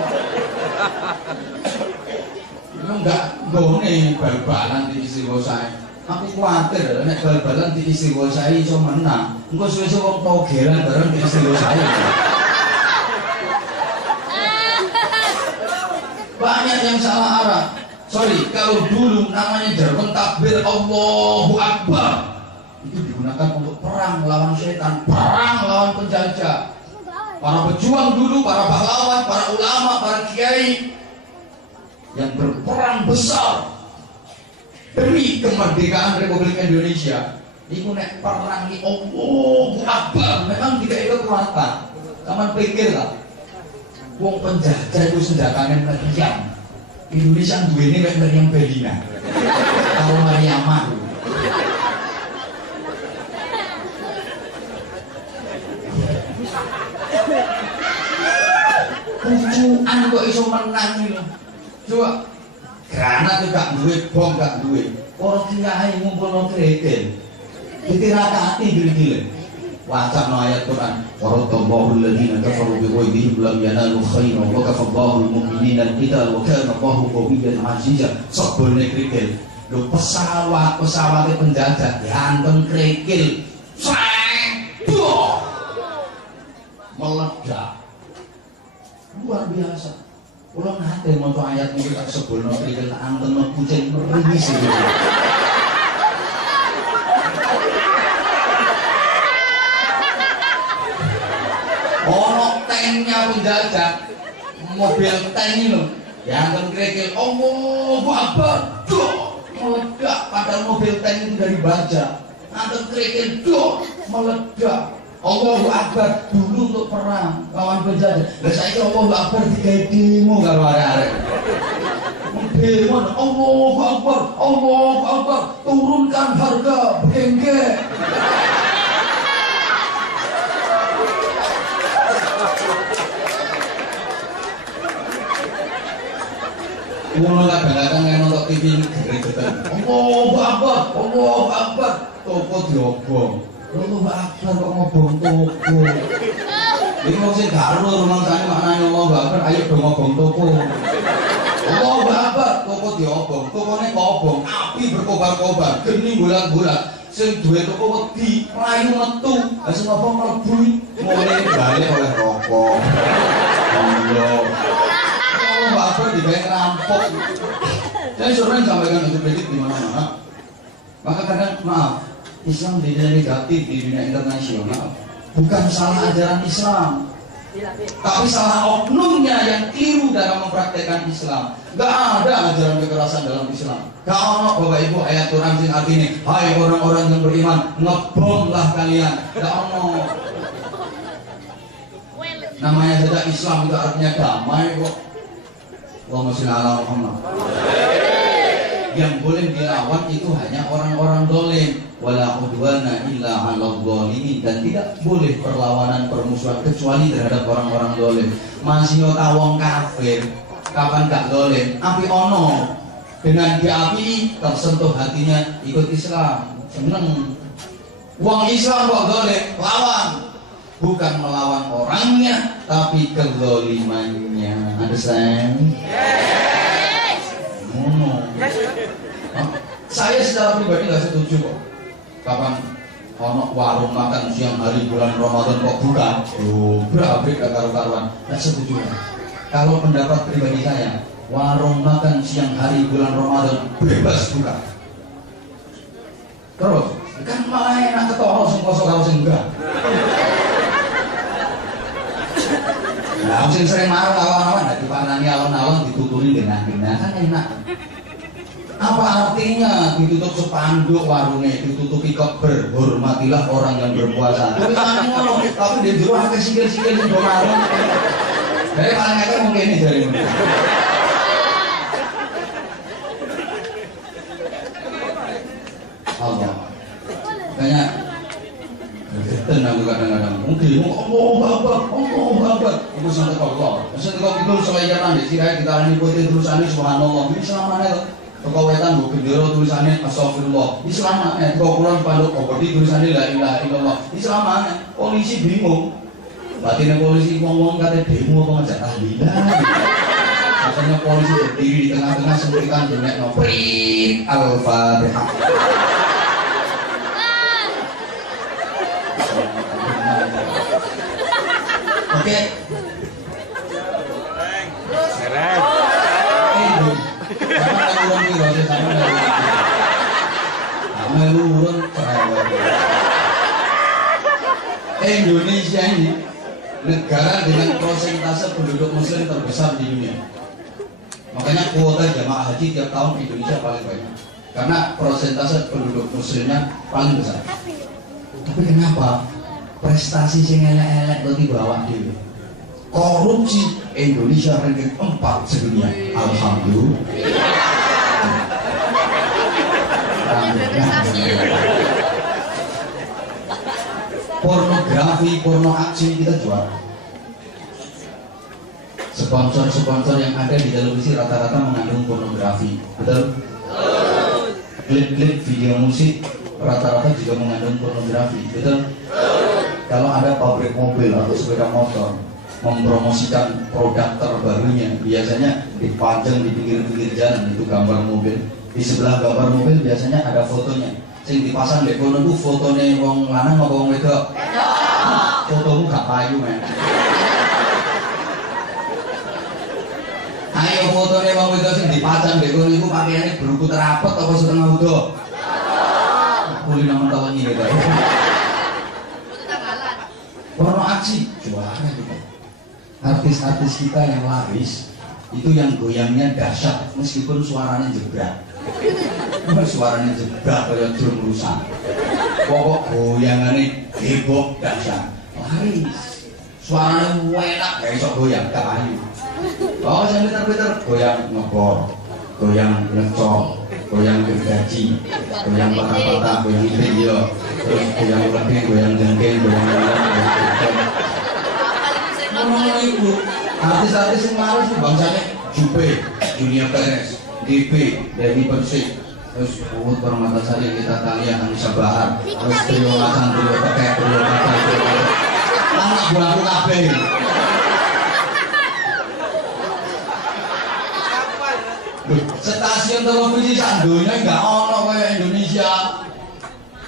Enggak gone bal-balan di istighosah. Aku khawatir nek bal-balan di istighosah iso menang. Engko suwe-suwe wong togelan bareng di istighosah. Banyak yang salah arah. Sorry, kalau dulu namanya jargon takbir Allahu Akbar itu digunakan untuk perang melawan setan, perang melawan penjajah. Para pejuang dulu, para pahlawan, para ulama, para kiai yang berperang besar demi kemerdekaan Republik Indonesia. Iku nek perang iki Allahu Akbar, memang tidak kekuatan. Taman pikir lah. Wong penjajah itu senjatanya meriam. Indonesia duweni mek meriam Belina. Karo Mariamah. Pucukan kok iso menang iki lho. Coba granat itu gak duwe, bom gak duwe. Para kiai ngumpulno krekel. Ditirakati gile-gile. Wacana ayat Quran, waradallahu alladziina kafaru bighayzihim lam yanalu khairan wa kafallahu al-mu'minina al-qital wa kana Allahu qawiyyan 'azizan. Sebelne krikil. Lho pesawat penjajah dihantam krikil. Sreng! Meledak. Luar biasa. Kula nate maca ayat iki tak sebelno krikil tak anten kucing meringis. Ono tanknya penjajah, mobil tank itu, yang kerikil, Allahu Akbar, meledak. Padahal mobil tank itu dari baja, ada kerikil, meledak. Allahu Akbar dulu untuk perang lawan penjajah. Biasanya Allahu Akbar digawe demo karo arek-arek. Demo, Allahu Akbar, Allahu Akbar, turunkan harga bengke. Mulai kadang-kadang yang nonton TV ini gregetan. Allahu Akbar, Allahu Akbar. Toko diobong. Allahu Akbar kok ngobong toko. Ini maksudnya garu rumah sana maknanya Allahu Akbar. Ayo dong ngobong toko. Allahu Akbar, toko diobong. Tokonya kobong, api berkobar-kobar, geni bulat-bulat. Sing duwe toko wedi, mlayu metu. Lah sing ngobong mlebu mulai balik oleh rokok. Allah. Apa dibayar rampok. Jadi seorang sampaikan untuk kritik di mana-mana. Maka kadang maaf, Islam di dunia negatif di dunia internasional bukan salah ajaran Islam, tapi salah oknumnya yang keliru dalam mempraktekkan Islam. Gak ada ajaran kekerasan dalam Islam. Gak ada Bapak Ibu ayat Quran sing artinya, hai orang-orang yang beriman, ngebomlah kalian. Gak ada. Namanya saja Islam itu artinya damai kok. Allahumma sholli ala Muhammad. Yang boleh dilawan itu hanya orang-orang dolim. Wala udwana illa 'alal zalimin, dan tidak boleh perlawanan permusuhan kecuali terhadap orang-orang dolim. Masih wong kafir, kapan gak dolim? Api ono. Dengan diapi tersentuh hatinya ikut Islam. Seneng. Wong Islam kok dolim, lawan. Bukan melawan orangnya, tapi kezalimannya. Understand? Yes. Saya secara pribadi nggak setuju kok. Kapan ono warung makan siang hari bulan Ramadan kok buka? Berabrik karuan. Nggak setuju. Kalau pendapat pribadi saya, warung makan siang hari bulan Ramadan bebas buka. Terus kan malah enak ketoro sing kosong karo sing enggak. Nah, sing sering marah lawan-lawan, nah dipanani alon-alon dituturi genah-genah kan enak. Apa artinya ditutup spanduk warungnya, ditutupi keber, hormatilah orang yang berpuasa. Tulisannya ngono, tapi di jero akeh sikil-sikil sing do marung. Dari paling akeh mungkin ini dari mana. Allah. Makanya tenang kadang-kadang mungkin Allahu Akbar itu sangat Allah maksudnya kalau itu soalnya nanti sih kita ini putih tulisannya subhanallah ini selamanya kalau wetan bu gendera tulisannya astagfirullah ini selamanya kalau pulang panduk kopi tulisannya la ilaha illallah ini selamanya. Polisi bingung batinnya polisi ngomong kata demo apa ngajak tahlilan makanya polisi berdiri di tengah-tengah semurikan jenek noprit al-fatihah. Oke. Sereng. Indonesia ini negara dengan persentase penduduk muslim terbesar di dunia. Makanya kuota jamaah haji tiap tahun Indonesia paling banyak. karena persentase penduduk muslimnya paling besar. Tapi kenapa prestasi sing elek-elek kok dibawa dhewe? Korupsi Indonesia ranking 4 sedunia. Alhamdulillah. Pornografi, porno aksi kita jual. Sponsor-sponsor yang ada di televisi rata-rata mengandung pornografi, betul? Klip-klip video musik rata-rata juga mengandung pornografi, betul? Kalau ada pabrik mobil atau sepeda motor mempromosikan produk terbarunya, biasanya dipajang di pinggir-pinggir jalan itu gambar mobil. Di sebelah gambar mobil biasanya ada fotonya. Sing dipasang di kono itu fotonya wong lanang apa wong wedok? Fotomu gak payu men. Ayo fotonya wong wedok sing dipajang di kono itu pakaiannya berukut rapet apa setengah udah? Boleh nama tahun ini gitu. Porno aksi juara kita. Artis-artis kita yang laris itu yang goyangnya dahsyat meskipun suaranya jebrak. Suaranya jebrak kayak drum rusak. Pokok goyangannya heboh dahsyat. Laris. Suaranya enak kayak iso goyang gak ayu. Oh, yang pinter-pinter goyang ngebor, goyang ngecok, goyang gergaji, goyang patah-patah, goyang video, terus goyang lebih, goyang jengking, goyang itu artis-artis yang laris itu bangsanya Jupe, Junior Perez, DP, Dewi Persik, terus Uut Permatasari, kita Talia, Anissa Bahar, terus trio Lacan, trio Tekek, trio Kakak, anak buahku kabeh. Stasiun televisi sandonya nggak ono kayak Indonesia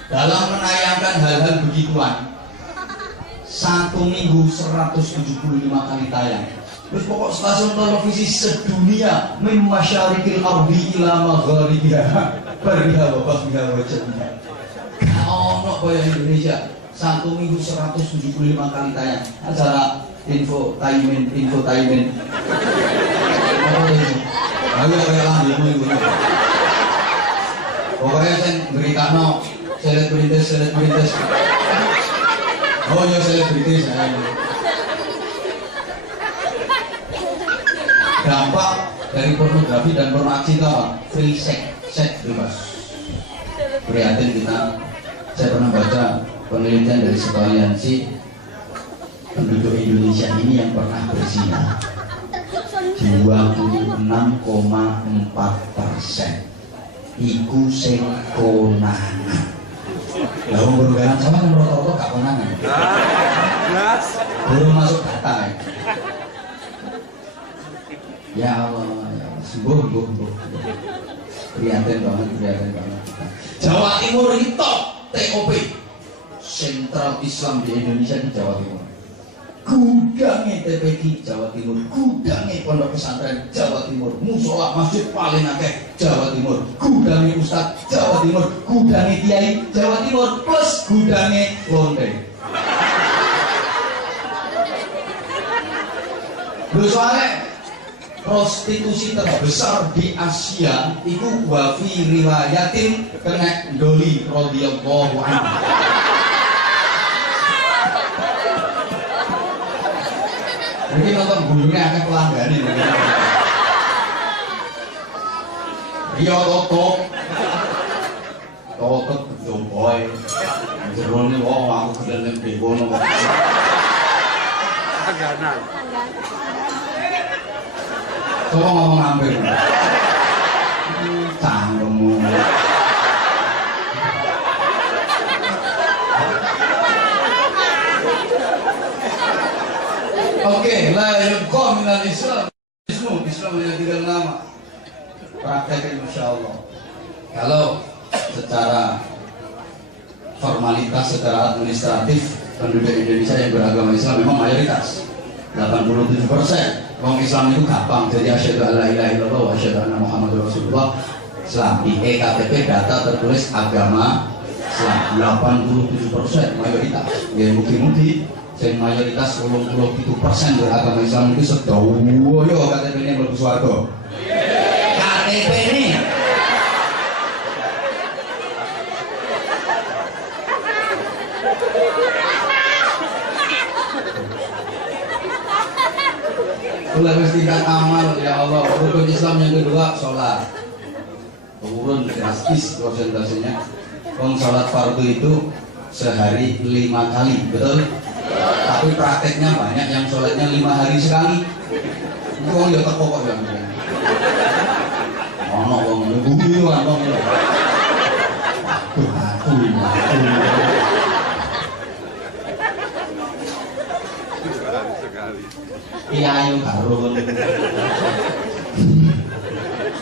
dalam menayangkan hal-hal begituan. 1 minggu 175 kali tayang. Terus pokok stasiun televisi sedunia min masyariqil ardi ila magharibiha bariha wa bahriha wa jannah. Gak ono kayak Indonesia 1 minggu 175 kali tayang. Acara infotainment. Apa itu? Ayo kayak lanjut itu. Pokoknya saya berikan selebritis. Oh ya selebritis saya. Dampak dari pornografi dan porno aksi itu apa? Free sex bebas. Prihatin kita. Saya pernah baca penelitian dari sekaliansi penduduk Indonesia ini yang pernah berzina 26,4% iku sing konangan. Lah wong bergalan sama kan rata-rata gak konangan. Belum masuk data ya. Ya Allah, ya Allah. Sembuh. Prihatin banget. Jawa Timur itu TOP Sentral Islam di Indonesia di Jawa Timur. Gudangnya TPQ Jawa Timur, gudangnya pondok pesantren Jawa Timur, musola masjid paling akeh Jawa Timur, gudangnya ustadz Jawa Timur, gudangnya kiai Jawa Timur, plus gudangnya lonte. Soalnya prostitusi terbesar di Asia itu wafi riwayatin kena doli radhiyallahu anhu. Mungkin nonton gunungnya akan pelanggan ini. Iya totok boy. Jerone wong aku kedene begono. Langganan. Coba ngomong hampir. Cangkemmu. Oke, la yubqa minal Islam. Islam hanya 3 nama. Prakteknya Masya Allah. Kalau secara formalitas, secara administratif, penduduk Indonesia yang beragama Islam memang mayoritas 87%. Orang Islam itu gampang, jadi asyhadu alla ilaha illallah wa asyhadu anna Muhammadur Rasulullah. Islam di EKTP data tertulis agama Islam 87% mayoritas. Ya mungkin yang mayoritas 87% beragama Islam itu sedawu yo KTP ini mlebu swarga. KTP ini tingkat amal ya Allah. Rukun Islam yang kedua sholat. Turun drastis prosentasinya. Sholat fardu itu sehari 5 kali, betul? Tapi prakteknya banyak yang sholatnya 5 hari sekali. Itu orang ya teko kok yang ono wong nunggu ono. Aku. Iya ayo karo.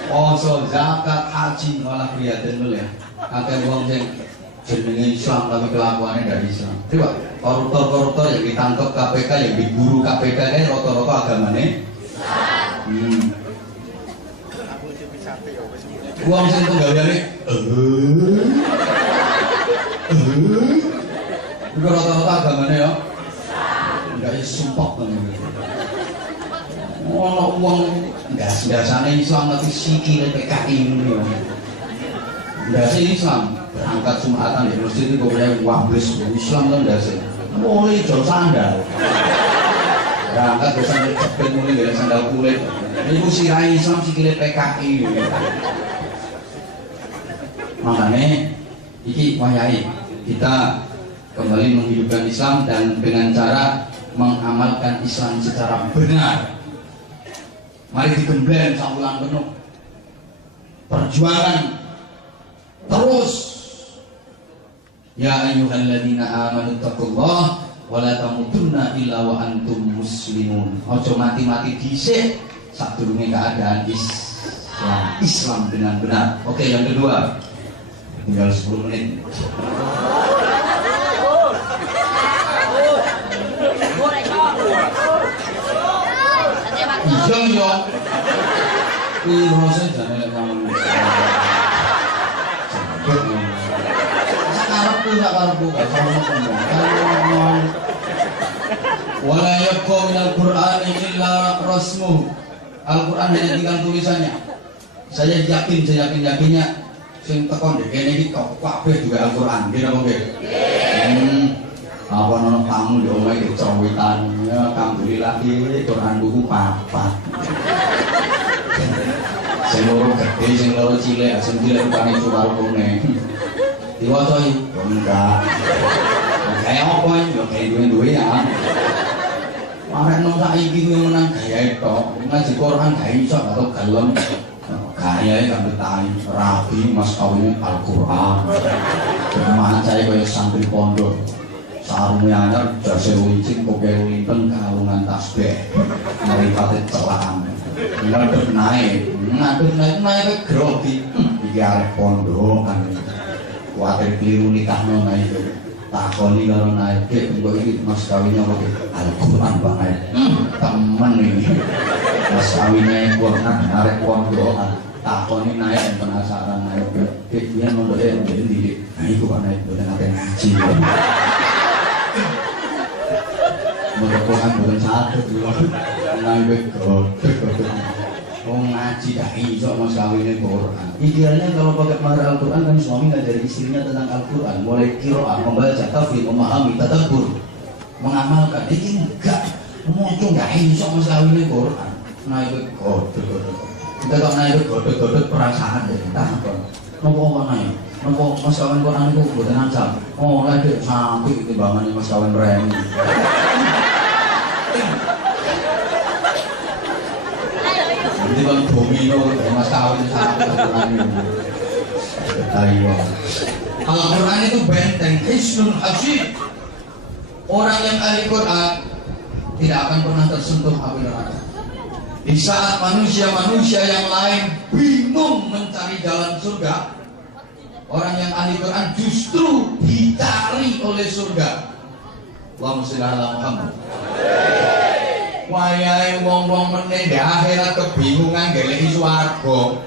Poso, zakat, haji malah prihatin dulu ya. Akeh wong sing jenenge Islam tapi kelakuannya dari Islam. Coba koruptor-koruptor yang ditangkap KPK, yang diburu KPK kan rata-rata agamanya uang sing penggaweane itu rata-rata agamanya ya enggak sumpah banget. Ono uang dasane Islam tapi sikile PKI ini ya. Ndase Islam berangkat Jumatan di masjid itu kayak wabes Islam kan ndase. Mulai jauh sandal. Berangkat ke sandal jepit mulai dari sandal kulit. Ini ku sirai Islam sikile PKI. Makanya iki wayahe kita kembali menghidupkan Islam dan dengan cara mengamalkan Islam secara benar. Mari digembleng sambulan penuh. Perjuangan terus. Ya ayyuhalladzina amanu taqullaha wa la tamutunna illa wa antum muslimun. Ojo mati-mati dhisik sadurunge keadaan Islam dengan benar. Oke, yang kedua. Tinggal 10 menit. Iya. Ini proses jane kamu. Sakarepku gak ngomong. Wala yabqa minal Qur'ani illa rasmuh. Al-Qur'an hanya tinggal tulisannya. Saya yakinnya sing tekon deh kene iki kabeh juga Al-Qur'an. Nggih napa nggih? Apa nono kamu di omah itu cawitan ya alhamdulillah iki Quran buku 4. Sing loro gede, sing loro cilik, sing cilik rupane suwar kuning. Diwaca iki enggak. Kayak apa yo kayak duwe ya. Marek nang saiki kuwi menang gaya tok. Ngaji Quran gak iso atau gelem. Gaya kan betani rapi mas kawin Al-Qur'an. Kemana saya kaya santri pondok. Sarungnya anyar jase wincing koke winten kalungan tasbih maripate celaan ngadep naik grogi iki arek pondokan kuwatir kliru nikahno naik takoni karo naik engko iki mas kawinnya kok Al-Qur'an banget temen iki mas kawinnya Quran arek pondokan takoni naik penasaran naik dia mondoknya ndi nah iku kok naik boten ate ngaji Mudah-mudahan bukan satu dulu naik godek ngaji gak iso mas kawinnya Quran. Idealnya kalau pakai marah Al-Quran kan suami ngajari istrinya tentang Al-Quran, mulai qiraah, membaca, tafsir, memahami, tadabbur, mengamalkan. Ini enggak muncul gak iso mas kawinnya Quran naik godek. Kita kok naik godek perasaan deh entah apa nopo naik nopo mas kawin Quran itu buatan ansam lagi sampai timbangannya mas kawin remi. Nanti bang domino mas kawin sampai Al-Quran ini. Al-Quran itu benteng hisnul hasyid. Orang yang ahli Quran tidak akan pernah tersentuh api neraka. Di saat manusia-manusia yang lain bingung mencari jalan surga, orang yang ahli Quran justru dicari oleh surga. Allahumma sholli ala Muhammad. Wayahe wong-wong meneh akhirat kebingungan goleki swarga.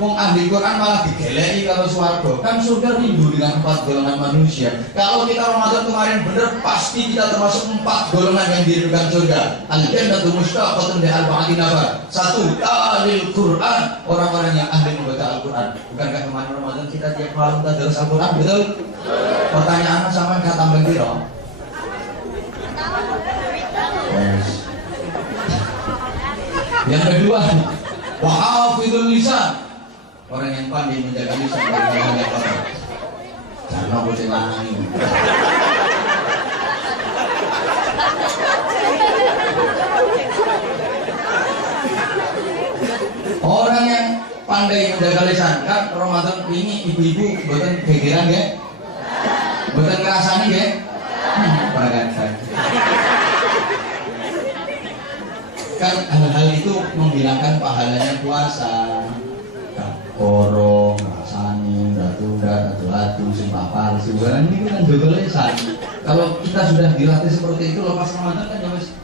Wong ahli Quran malah digeleki kalau swarga. Kan surga rindu dengan 4 golongan manusia. Kalau kita Ramadan kemarin benar pasti kita termasuk 4 golongan yang dirindukan surga. Al-jannatu mushtaqatun li arba'ati nafar. 1. Talil Quran, orang-orang yang ahli membaca Al-Quran. Bukankah kemarin Ramadan kita tiap malam tadarus Al-Quran, betul? Pertanyaannya sampean kata piro? Yes. Yang kedua, wa hafizul lisan. Orang yang pandai menjaga lisan dari hal yang kotor. Karena bocah lanang ini. Orang yang pandai menjaga lisan, kan Ramadan ini ibu-ibu bukan gegeran ya, bukan ngerasani ya, peragakan. Kan hal-hal itu menghilangkan pahalanya puasa. Korong, ngerasani, ratu, sumpah palsu, ini kan jaga lisan. Kalau kita sudah dilatih seperti itu, lepas Ramadan kan harus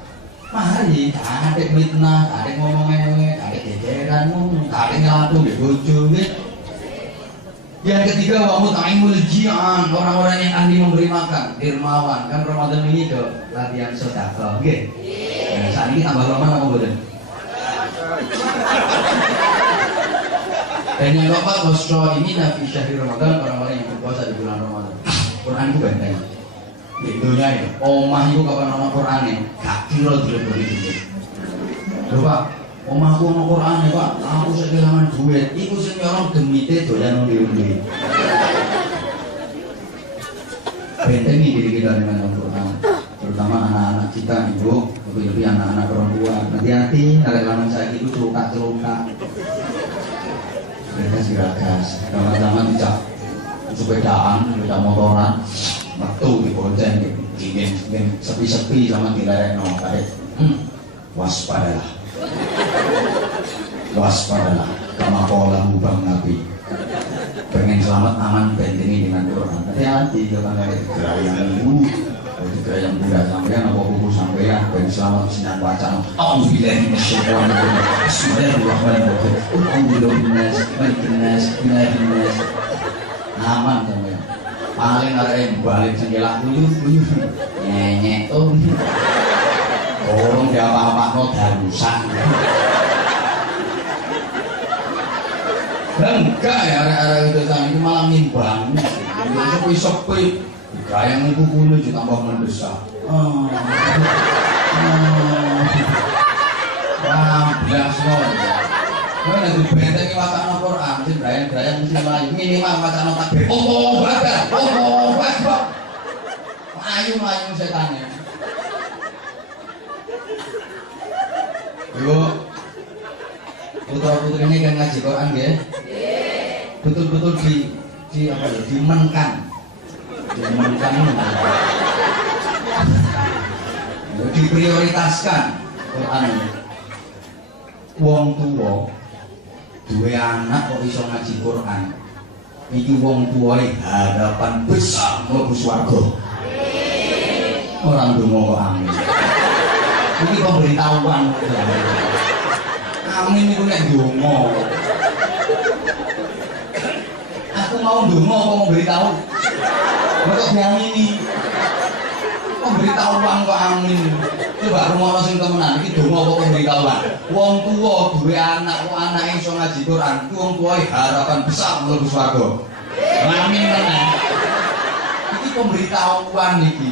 mari, ada mitnah, ada ngomong-ngomong, ada gegeran, ada nyatu, ada bojo. Yang ketiga, wa mut'imul ji'an, orang-orang yang ahli memberi makan, dermawan. Kan Ramadan ini do latihan sedekah, nggih. Nah, saat ini tambah lama apa boten? Dan yang keempat, wasra ini nabi syahri Ramadan, orang-orang yang berpuasa di bulan Ramadan. Quran itu benteng. Di dunia ini, omah itu kapan ono Qur'ane, gak kira dileboni duit. Lho Pak, omahku ono Qur'ane Pak, aku sing kelangan duit, iku sing nyorong gemite doyan undi-undi. Bentengi diri kita dengan Al-Qur'an, terutama anak-anak kita ibu, lebih-lebih anak-anak perempuan. Hati-hati, ada lanang saya itu celukak-celukak. Geragas, zaman-zaman dicap sepedaan, sepeda motoran, metu di bonceng, ingin sepi-sepi sama dilerek no, kayak waspadalah, kama qala hubang Nabi. Pengen selamat aman bentengi dengan Quran. Hati-hati jangan kayak gerayang ibu, gerayang budak sampean apa buku sampean, pengen selamat sinan bacaan. Auzubillahi minasyaitonir rajim. Bismillahirrahmanirrahim. Alhamdulillah, aman sampean. Paling arek balik sengkelak uyuh nyenyek orang dia apa-apa darusan. Enggak ya arek-arek itu tadi malah nimbang. Sepi-sepi gayang ibu kuno ditambah mendesak. Belas semua. Kalau nanti benteng wacana Quran, sih gayang mesti melayu minimal wacana takbir. Oh, Akbar. Ayu setannya. Yo, putra-putri ini kan ngaji Quran ya? Betul-betul dimenkan diprioritaskan Quran ini. Wong tua duwe anak kok iso ngaji Quran, iki wong tuwae harapan besar mlebu swarga. Orang donga kok amin. Ini pemberitahuan. Amin niku nek donga. Aku mau donga kok memberitahu. Kok diamini. Pemberitahuan kok amin. Coba rumono sing temenan iki donga apa pemberitahuan. Wong tuwa duwe anak kok anake iso ngaji Quran, ku wong tuwae harapan besar mlebu swarga. Amin tenan. Iki pemberitahuan iki.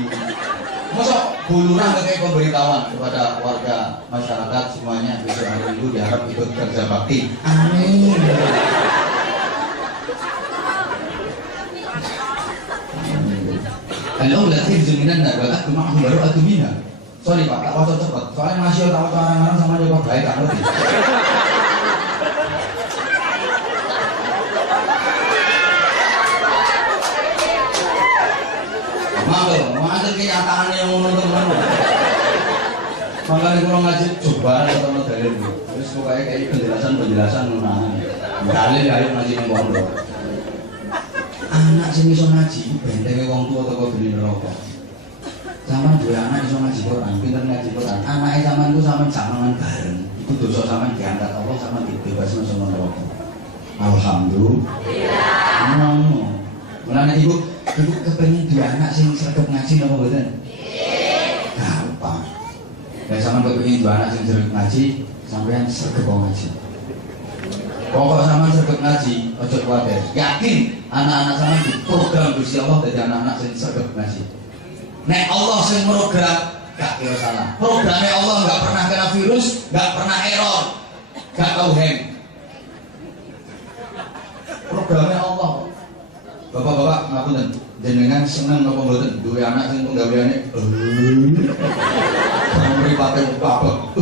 Masa buluran kayak pemberitahuan kepada warga masyarakat semuanya besok hari Minggu diharap ikut kerja bakti. Amin. Kalau udah hifzuminan bakat cuma baru atumina. Sorry Pak, tak waca cepet. Soalnya masih tahu orang-orang sama dia baik kan lebih. Mau ada kenyataan yang menurut. Makanya kalau ngaji coba atau dalil itu. Terus pokoknya kayak penjelasan dalil ayo ngaji yang pondok. Anak sing iso ngaji bentenge wong tua teko geni neraka. Zaman dua anak iso ngaji Quran, pinter ngaji Quran. Anake zaman ku sampean jangan bareng. Iku dosa sampean diangkat Allah sama dibebasno sama neraka. Alhamdulillah. Mulane ibu kepengen dua anak sing sregep ngaji napa mboten? Gampang. Nek sampean kepengin dua anak sing sregep ngaji, sampean sregep ngaji. Pokok sampean sregep ngaji, ojo kuwatir. Yakin anak-anak sampean diprogram Gusti Allah dadi anak-anak sing sregep ngaji. Nek Allah sing program gak kira salah. Programnya Allah gak pernah kena virus, gak pernah error, gak tahu hang. Programnya Allah. Bapak-bapak ngapunten, jenengan seneng napa mboten duwe anak sing penggaweane mripate bapak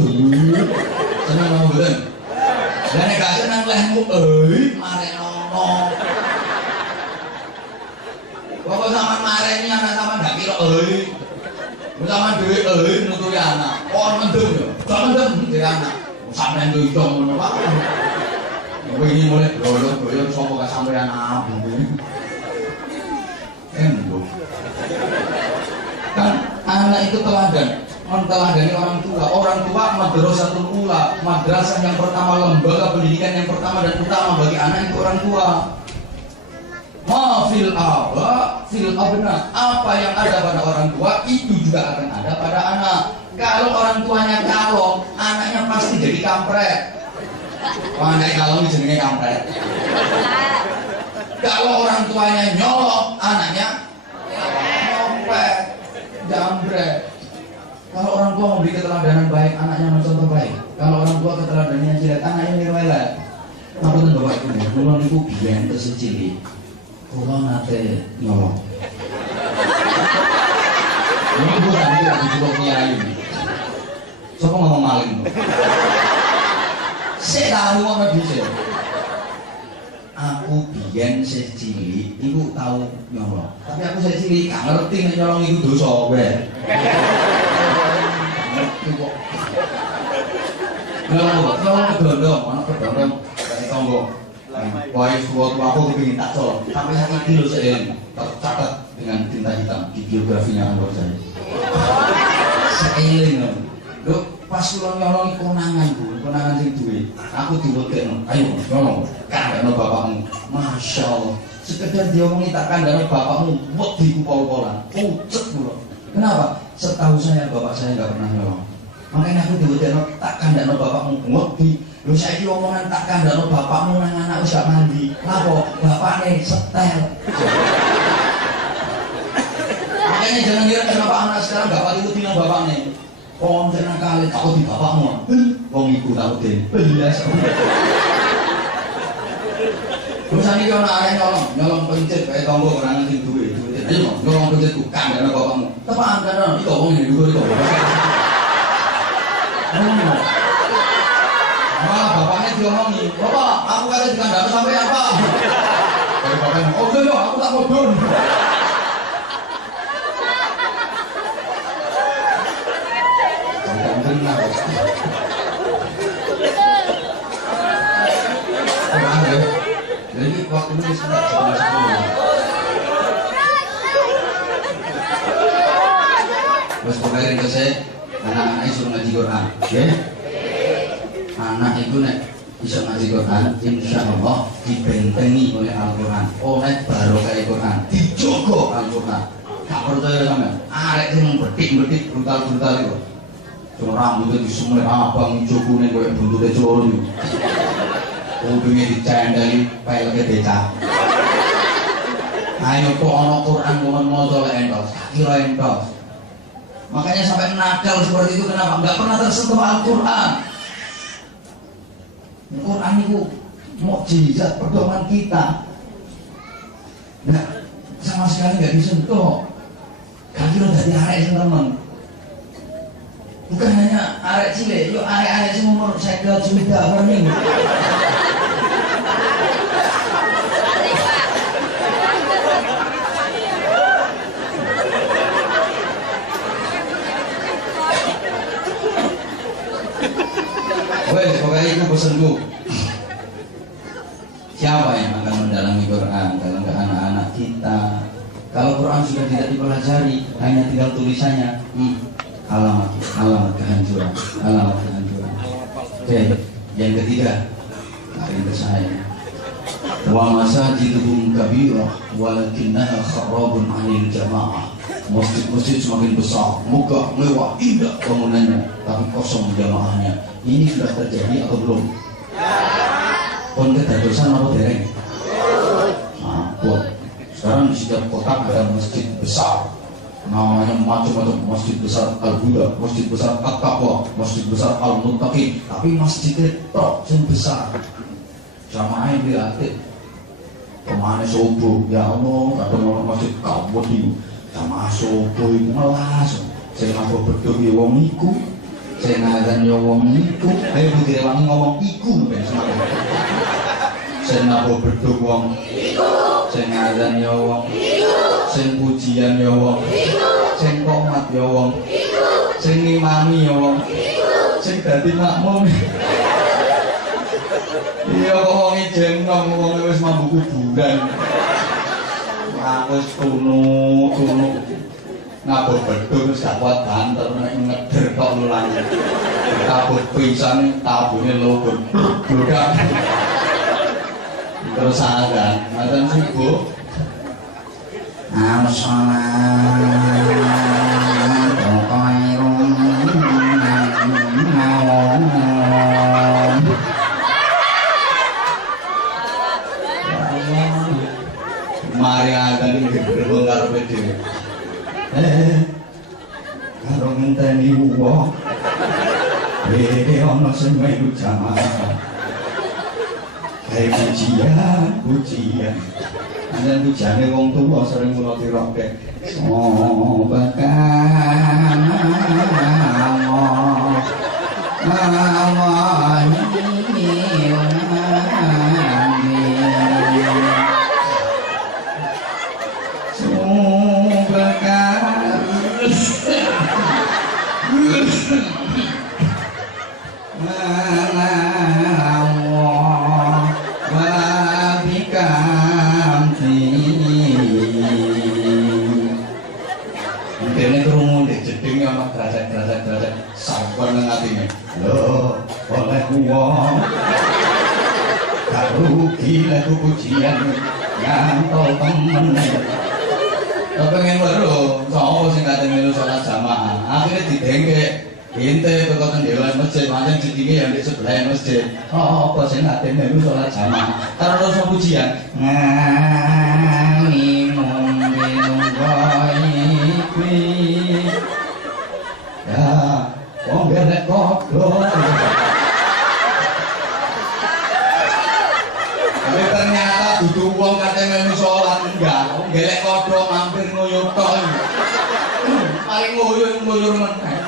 seneng napa mboten? Lah nek gak seneng lehmu marenono. Pokok sampean mareni anak sampean gak kira sampean dhewe nuturi anak. Kon mendem yo. Gak mendem dhewe anak. Sampean yo iso ngono Pak. Wingi mulai doyo sapa gak sampean abu. Kan anak itu teladan, menteladani orang tua madrasatul ula, madrasah yang pertama, lembaga pendidikan yang pertama dan utama bagi anak itu orang tua. Ma fil aba fil abna, apa yang ada pada orang tua itu juga akan ada pada anak. Kalau orang tuanya kalong, anaknya pasti jadi kampret. Anaknya kalong jenenge kampret. Kalau orang tuanya nyolong, anaknya nyopet, jambret. Kalau orang tua memberi keteladanan baik, anaknya mencontoh baik. Kalau orang tua keteladanannya jelek, anaknya nirwelek. Ngapunten Bapak Ibu, kula niku biyen tesih cilik. Kula nate nyolong. Ini bukan iki lagi kula kiai. Sopo ngomong maling. Sik tahu ana dhisik. Aku biyen sih cilik iku tau nyolong. Tapi aku sih cilik gak ngerti nek nyolong iku dosa wae. Ngerti kok. Nyolong kedondong, ana kedondong dari tonggo. Wae suatu aku kepengin tak colong. Sampai saiki lho sik tercatat dengan tinta hitam di biografinya Anwar saya. Seiling lho. Pas kula nyolong konangan Bu, konangan sing duwe. Aku diwekekno, ayo nyolong, kandhane bapakmu. Masya Allah, sekedar diomongi tak kandhane bapakmu, wedi ku pol-polan. Pucet kula. Kenapa? Setahu saya bapak saya enggak pernah nyolong. Makanya aku diwekekno tak kandhane bapakmu, wedi. Lho saiki omongan tak kandhane bapakmu nang anak wis gak mandi. Lapo? Bapakne setel. Makanya jangan kira kenapa anak sekarang gak pati wedi nang bapakne. Kon tenang kali aku di bapakmu. Wong iku tau den belas. Terus iki ana arek nyolong pencet kae tonggo ora ngerti duwe. Ayo nyolong pencet ku kandhane bapakmu. Tepan kandhane iki wong iki dhuwur iki. Malah bapaknya diomongi, "Bapak, aku kate dikandhane sampai apa?" Dari bapaknya, "Oh iya, aku tak modun." Jadi waktu ini sudah 11.10. Terus pokoknya rindu saya anak-anaknya suruh ngaji Quran, ya? Anak itu nek bisa ngaji Quran, insya Allah dibentengi oleh Al-Quran, oleh barokah Quran, dijogo Al-Quran. Gak percaya sama, arek yang betik brutal itu. Cuma rambutnya disumler abang, hijau kuning kayak buntutnya coli. Kupingnya dicendeli, peleknya becak. Ayo kok ana Quran ngomong moco entos, kira entos. Makanya sampai nakal seperti itu kenapa? Enggak pernah tersentuh Al-Quran. Al-Quran itu mukjizat pedoman kita. Nah, sama sekali nggak disentuh. Gak kira dari arek teman. Bukan hanya arek cilik, yo arek-arek sing umur 50 sudah warning. Wes, pokoknya itu pesanku. Siapa yang akan mendalami Quran kalau ke anak-anak kita? Kalau Quran sudah tidak dipelajari, hanya tinggal tulisannya, alamat kehancuran. Oke, yang ketiga, hari ke saya. Wa masajiduhum kabirah walakinnaha kharabun 'anil jamaah. Masjid-masjid semakin besar, megah, mewah, indah bangunannya, tapi kosong jamaahnya. Ini sudah terjadi atau belum? Pun kedadosan apa dereng? Nah, sekarang di setiap kota ada masjid besar, namanya macam-macam, masjid besar Al-Huda, masjid besar At-Taqwa, masjid besar Al-Muttaqin, tapi masjidnya tok sing besar jamaah ini hati kemana subuh ya Allah kadang orang masjid kabut itu jamaah subuh itu melas saya ngapa berdua ya wong iku saya ngazan ya wong iku ayo putih wangi ngomong iku saya ngapa berdua wong iku saya ngazan ya wong iku sing pujian ya wong sing komat ya wong sing ngimami ya wong sing dadi makmum iya kok wong jeneng wong wis mambu kuburan wis kuno ngabur bedul wis gak kuat banter nek ngeder tok lulang kabut pisan tabune lho budak terus azan azan subuh mari azan iki gerbong karepe dhewe karo ngenteni wong ana sing melu jamaah pujian ana bujane wong tuwa sering kula tiroke gila ku pujian nyantol temen pengen baru sopo sing kate melu salat jamaah akhirnya didengke ente teko tendewan masjid pancen sedinge yang di sebelah masjid apa sing kate melu salat jamaah karo rasa pujian minum goibi ya wong gelek kodho ternyata duduk wong kate melu salat enggak gelek kodho mampir nguyuh tok paling nguyuh meneh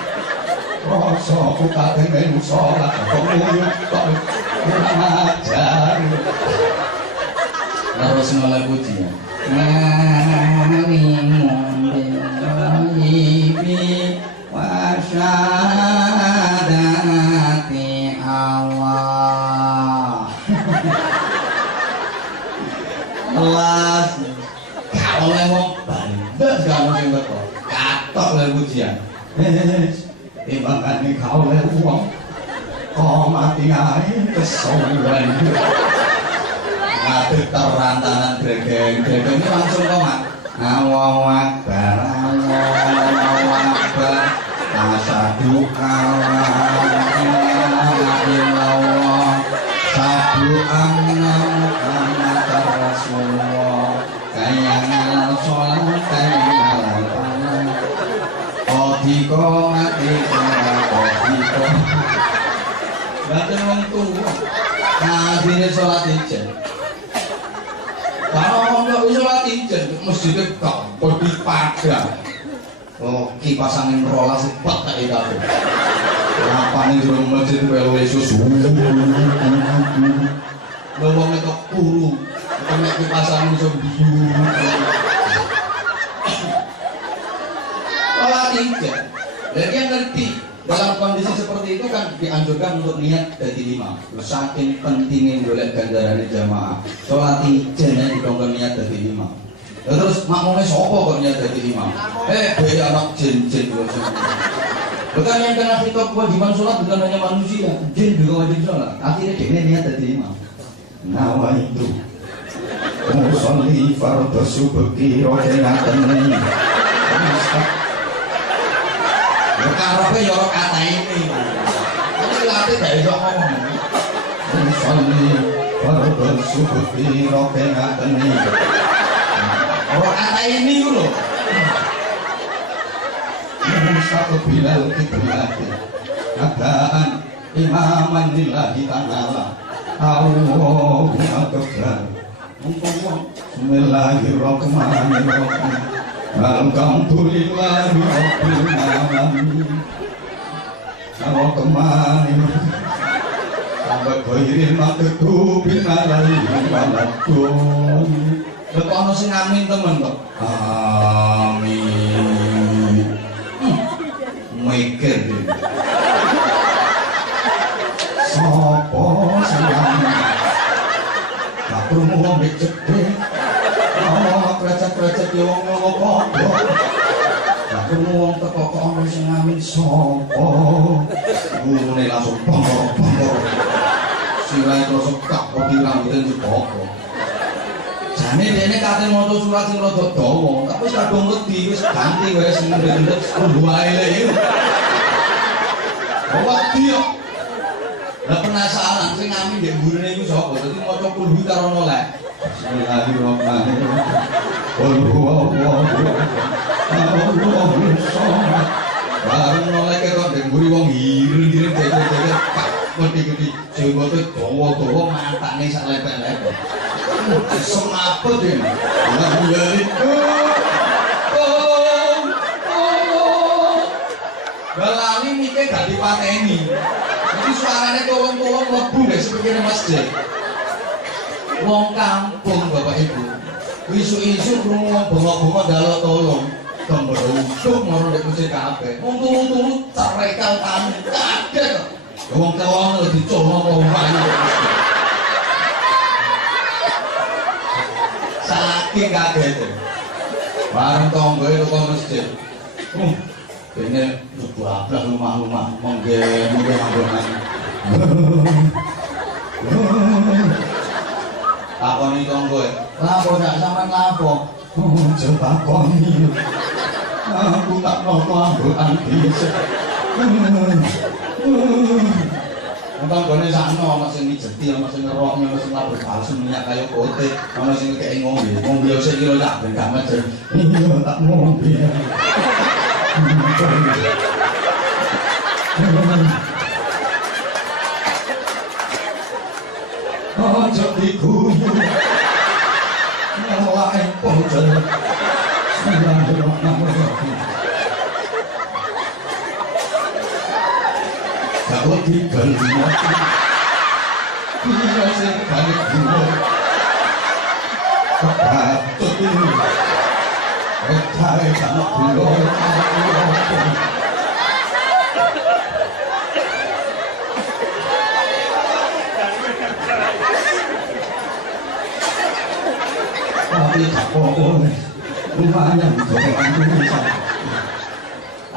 rasa ku kate melu salat kok nguyuh tok kurang ajar terus mulai puji ibi wasyadati Allah kelas kalau ngomong bandel kamu yang betul katok lah pujian timbangkan ini kau lah uang kau mati air kesombongan ngaduk terantanan gregeng ini langsung komat Allahu Akbar Allahu Akbar asyhadu illallah sabu anna Muhammadar Rasulullah kayangan sholat kayangan panah kodiko mati kodiko batin wong tua akhirnya sholat ijen kalau nggak sholat ijen masjidnya gampang dipadang kipas angin rolas cepat tak itu apa nih di rumah masjid itu susu ngomong itu kuru kena kipas angin sembiu sholat ijen dan dia ngerti dalam kondisi seperti itu kan dianjurkan untuk niat dari imam saking pentingnya boleh ganjaran jamaah sholat ijen dikongkong niat dari imam terus makmumnya sopo kok niat dari imam beda anak jin-jin bukan yang kena khitab kewajiban sholat bukan hanya manusia jin juga wajib sholat akhirnya dia niat dari imam nawa itu musolli fardhu subhi rokaatan ini karepnya yorok kata ini tapi latih gak iso ngomong musolli fardhu subhi rokaatan ini orang kata ini loh mustaqbilal qiblat adaan imaman lillahi ta'ala Allahu akbar Bismillahirrahmanirrahim Alhamdulillahi rabbil alamin Ar-Rahmanir sampai ghairil maghdubi alaihim waladdallin. Lha ana sing amin temen kok. Amin. Mikir. Sopo sing amin? Aku mau dicedhek. Oh, krecet-krecet yo wong padha. Aku wong teko kok ana sing amin sopo? Ngene langsung bongkor-bongkor. Silahe terus tak poti rambutnya jeboko. Jane dene kate maca surat sing rada dawa, tapi wis kadung wedi wis ganti wae sing ndek wae lho. Wedi yo. Lah penasaran sing amin ndek mburine iku sapa? Dadi maca kulhu karo noleh. Bismillahirrahmanirrahim. Qul huwallahu ahad. Bareng noleh ketok ndek mburi wong ireng-ireng dhewe-dhewe. Ngerti-ngerti jenggote dawa-dawa matane sak lepek-lepek. Semaput ya. Lah ngeliku. Balani mike gak dipateni. Jadi suarane tolong-tolong mlebu nek sepikire masjid. Wong kampung Bapak Ibu. Isu-isu krungu wong bengok-bengok dalok tolong. Gembrusuk ngono nek masjid kabeh. Wong turu-turu cerekal kami kaget. Wong kawang lagi dicoba omah iki. Saking kaget. Bareng tonggoe teko masjid. Dene bablas rumah-rumah mengge ambunan. Takoni tonggoe, "Lapo dak sampean lapo?" "Coba takoni." "Aku tak nopo ambunan dhisik." Tanggane sakno ana sing mijeti, ana sing ngerokno, ana sing labur palsu minyak kayu putih, ana sing kei ngombe. Ngombe sik kira tak ben gak mejer. Iya tak ngombe. Ojo diguyu. Malah pojol. Kalau digelima iya sing balik dulu kepatut ini rekare sama dulu tapi tak boleh lumayan bisa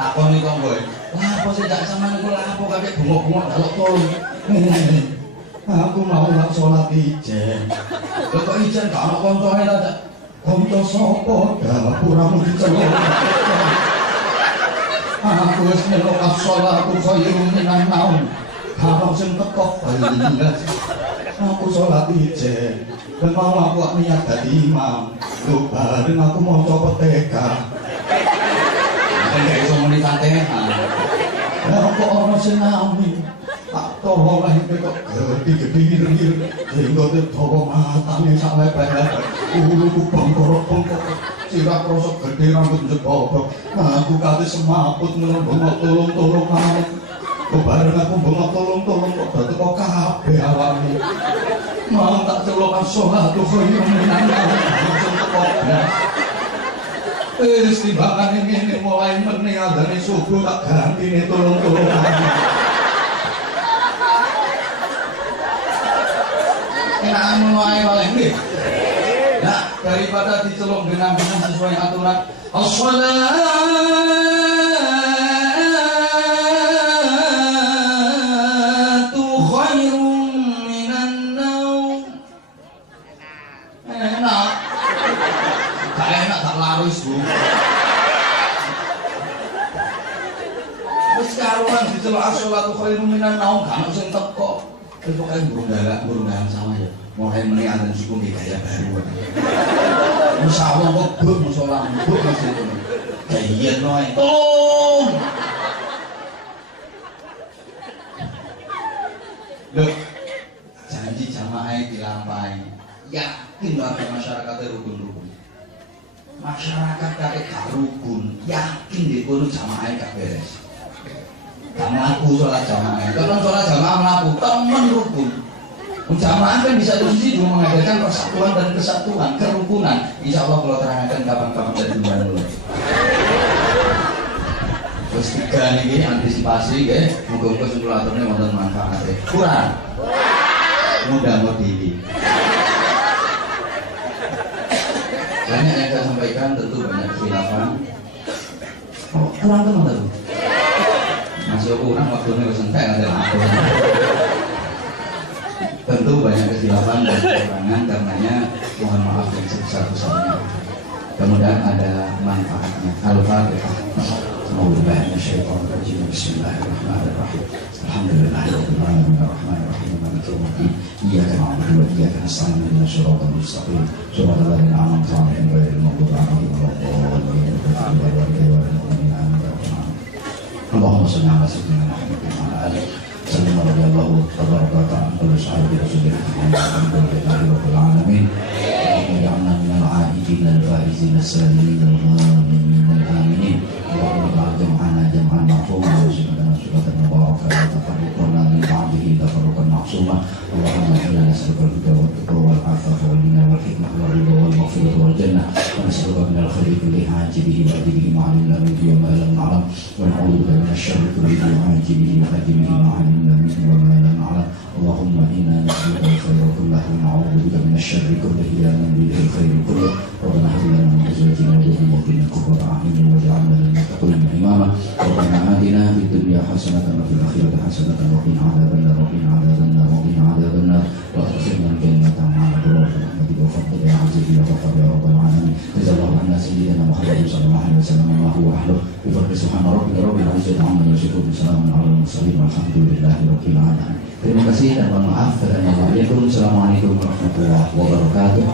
takoni tonggoe. Lah apa sih tak sampean iku lapo kabeh bengok-bengok dalok tolong. Aku mau nak salat ijen. Lho kok ijen gak ono koncone ta? Kanca sapa? Dapuramu diceluk. Aku wis melu as-shalatu khairun minan naum. Harap sing teko balingas. Aku salat ijen. Dan mau aku niat dadi imam. Lho bareng aku maca peteka. Nek iso muni Fatihah. Lah kok ana sing nami. Tak tolong lah kok gede-gede sehingga dawa matane sak lepek-lepek. Uluku bongkor-bongkor. Sirah krosok gede rambut jebobok. Aku kate semaput bengok tolong-tolong mau. Kok bareng aku bengok tolong-tolong kok dadi kok kabeh awake. Mau tak celok salat kok yo menang. Langsung teko blas. Timbangan ini mulai meninggal dari subuh tak ganti ini tolong-tolong. Kenaan mulai oleh ini. Nah, daripada diceluk dengan sesuai aturan. As-salatu khairun minan naum. Enak. Gak enak tak laris bu. Wis karuan diceluk as-shalatu khairun minan naum gak ono sing teko. Pokoke burung-burung sama ya. Mulai menian dan suku gaya baru. Masyaallah kok buk musala mbuk masjid. Kayak noe. Tolong. Loh, janji jamaah dilampahi. Yakin warga masyarakat rukun-rukun. Masyarakat kakek gak rukun, yakin di kono jamaah gak beres. Gak melaku sholat jamaah. Kalau sholat jamaah melaku, temen rukun. Jamaah kan bisa terus itu mengajarkan persatuan dan kesatuan, kerukunan. Insya Allah kalau terangkan kapan-kapan dari bulan dulu. Terus tiga ini antisipasi, moga-moga simulatornya wonten manfaatnya. Kurang, mudah modili. Banyak yang saya sampaikan, tentu banyak kekhilafan. Oh, kurang teman tuh. Masih kurang waktunya kesentek nanti aku. Tentu banyak kekhilafan dan kekurangan, karenanya mohon maaf yang sebesar-besarnya. Kemudian ada manfaatnya. Al-Fatihah. A'udzubillahi minasyaitonir rajim. Bismillahirrahmanirrahim. Alhamdulillahirabbil alamin arrahmanirrahim maliki yaumiddin. Iyyaka na'budu wa iyyaka nasta'in ihdinas siratal mustaqim. Shiratal ladzina an'amta 'alaihim ghairil maghdubi 'alaihim waladdallin. Allahumma shalli 'ala sayyidina Muhammadin wa 'ala alihi وسلم رضي الله تبارك وتعالى عن أصحاب رسول الله الحمد لله رب العالمين اللهم اجعلنا من العائدين الفائزين السالمين الغانمين الآمنين اللهم اجعل جمعنا جمعا مرحوما وسنتنا سنة مباركة وتفرقنا من بعده تفرقا معصوما اللهم إنا نسألك الهدى والتقى والعفاف والغنى والحكمة والرضا والمغفرة والجنة ونسألك من الخير كله عاجله وآجله ما علمنا منه وما لم نعلم ونعوذ بك من الشر كله عاجله وآجله ما علمنا منه وما لم نعلم اللهم إنا نسألك الخير كله ونعوذ بك من الشر كله يا من بيده الخير كله ربنا هب لنا من أزواجنا وذرياتنا قرة أعين واجعلنا للمتقين إماما ربنا آتنا في الدنيا حسنة وفي الآخرة حسنة وقنا عذاب النار وقنا عذاب النار وقنا عذاب النار وأدخلنا الجنة مع الأبرار برحمتك وفضلك يا عزيز يا غفار يا رب العالمين جزا الله عنا سيدنا محمد صلى الله عليه وسلم ما هو أهله بفضل سبحان ربك رب العزة عما يصفون وسلام على المرسلين والحمد لله رب العالمين. Terima kasih dan mohon maaf. Assalamualaikum warahmatullahi wabarakatuh.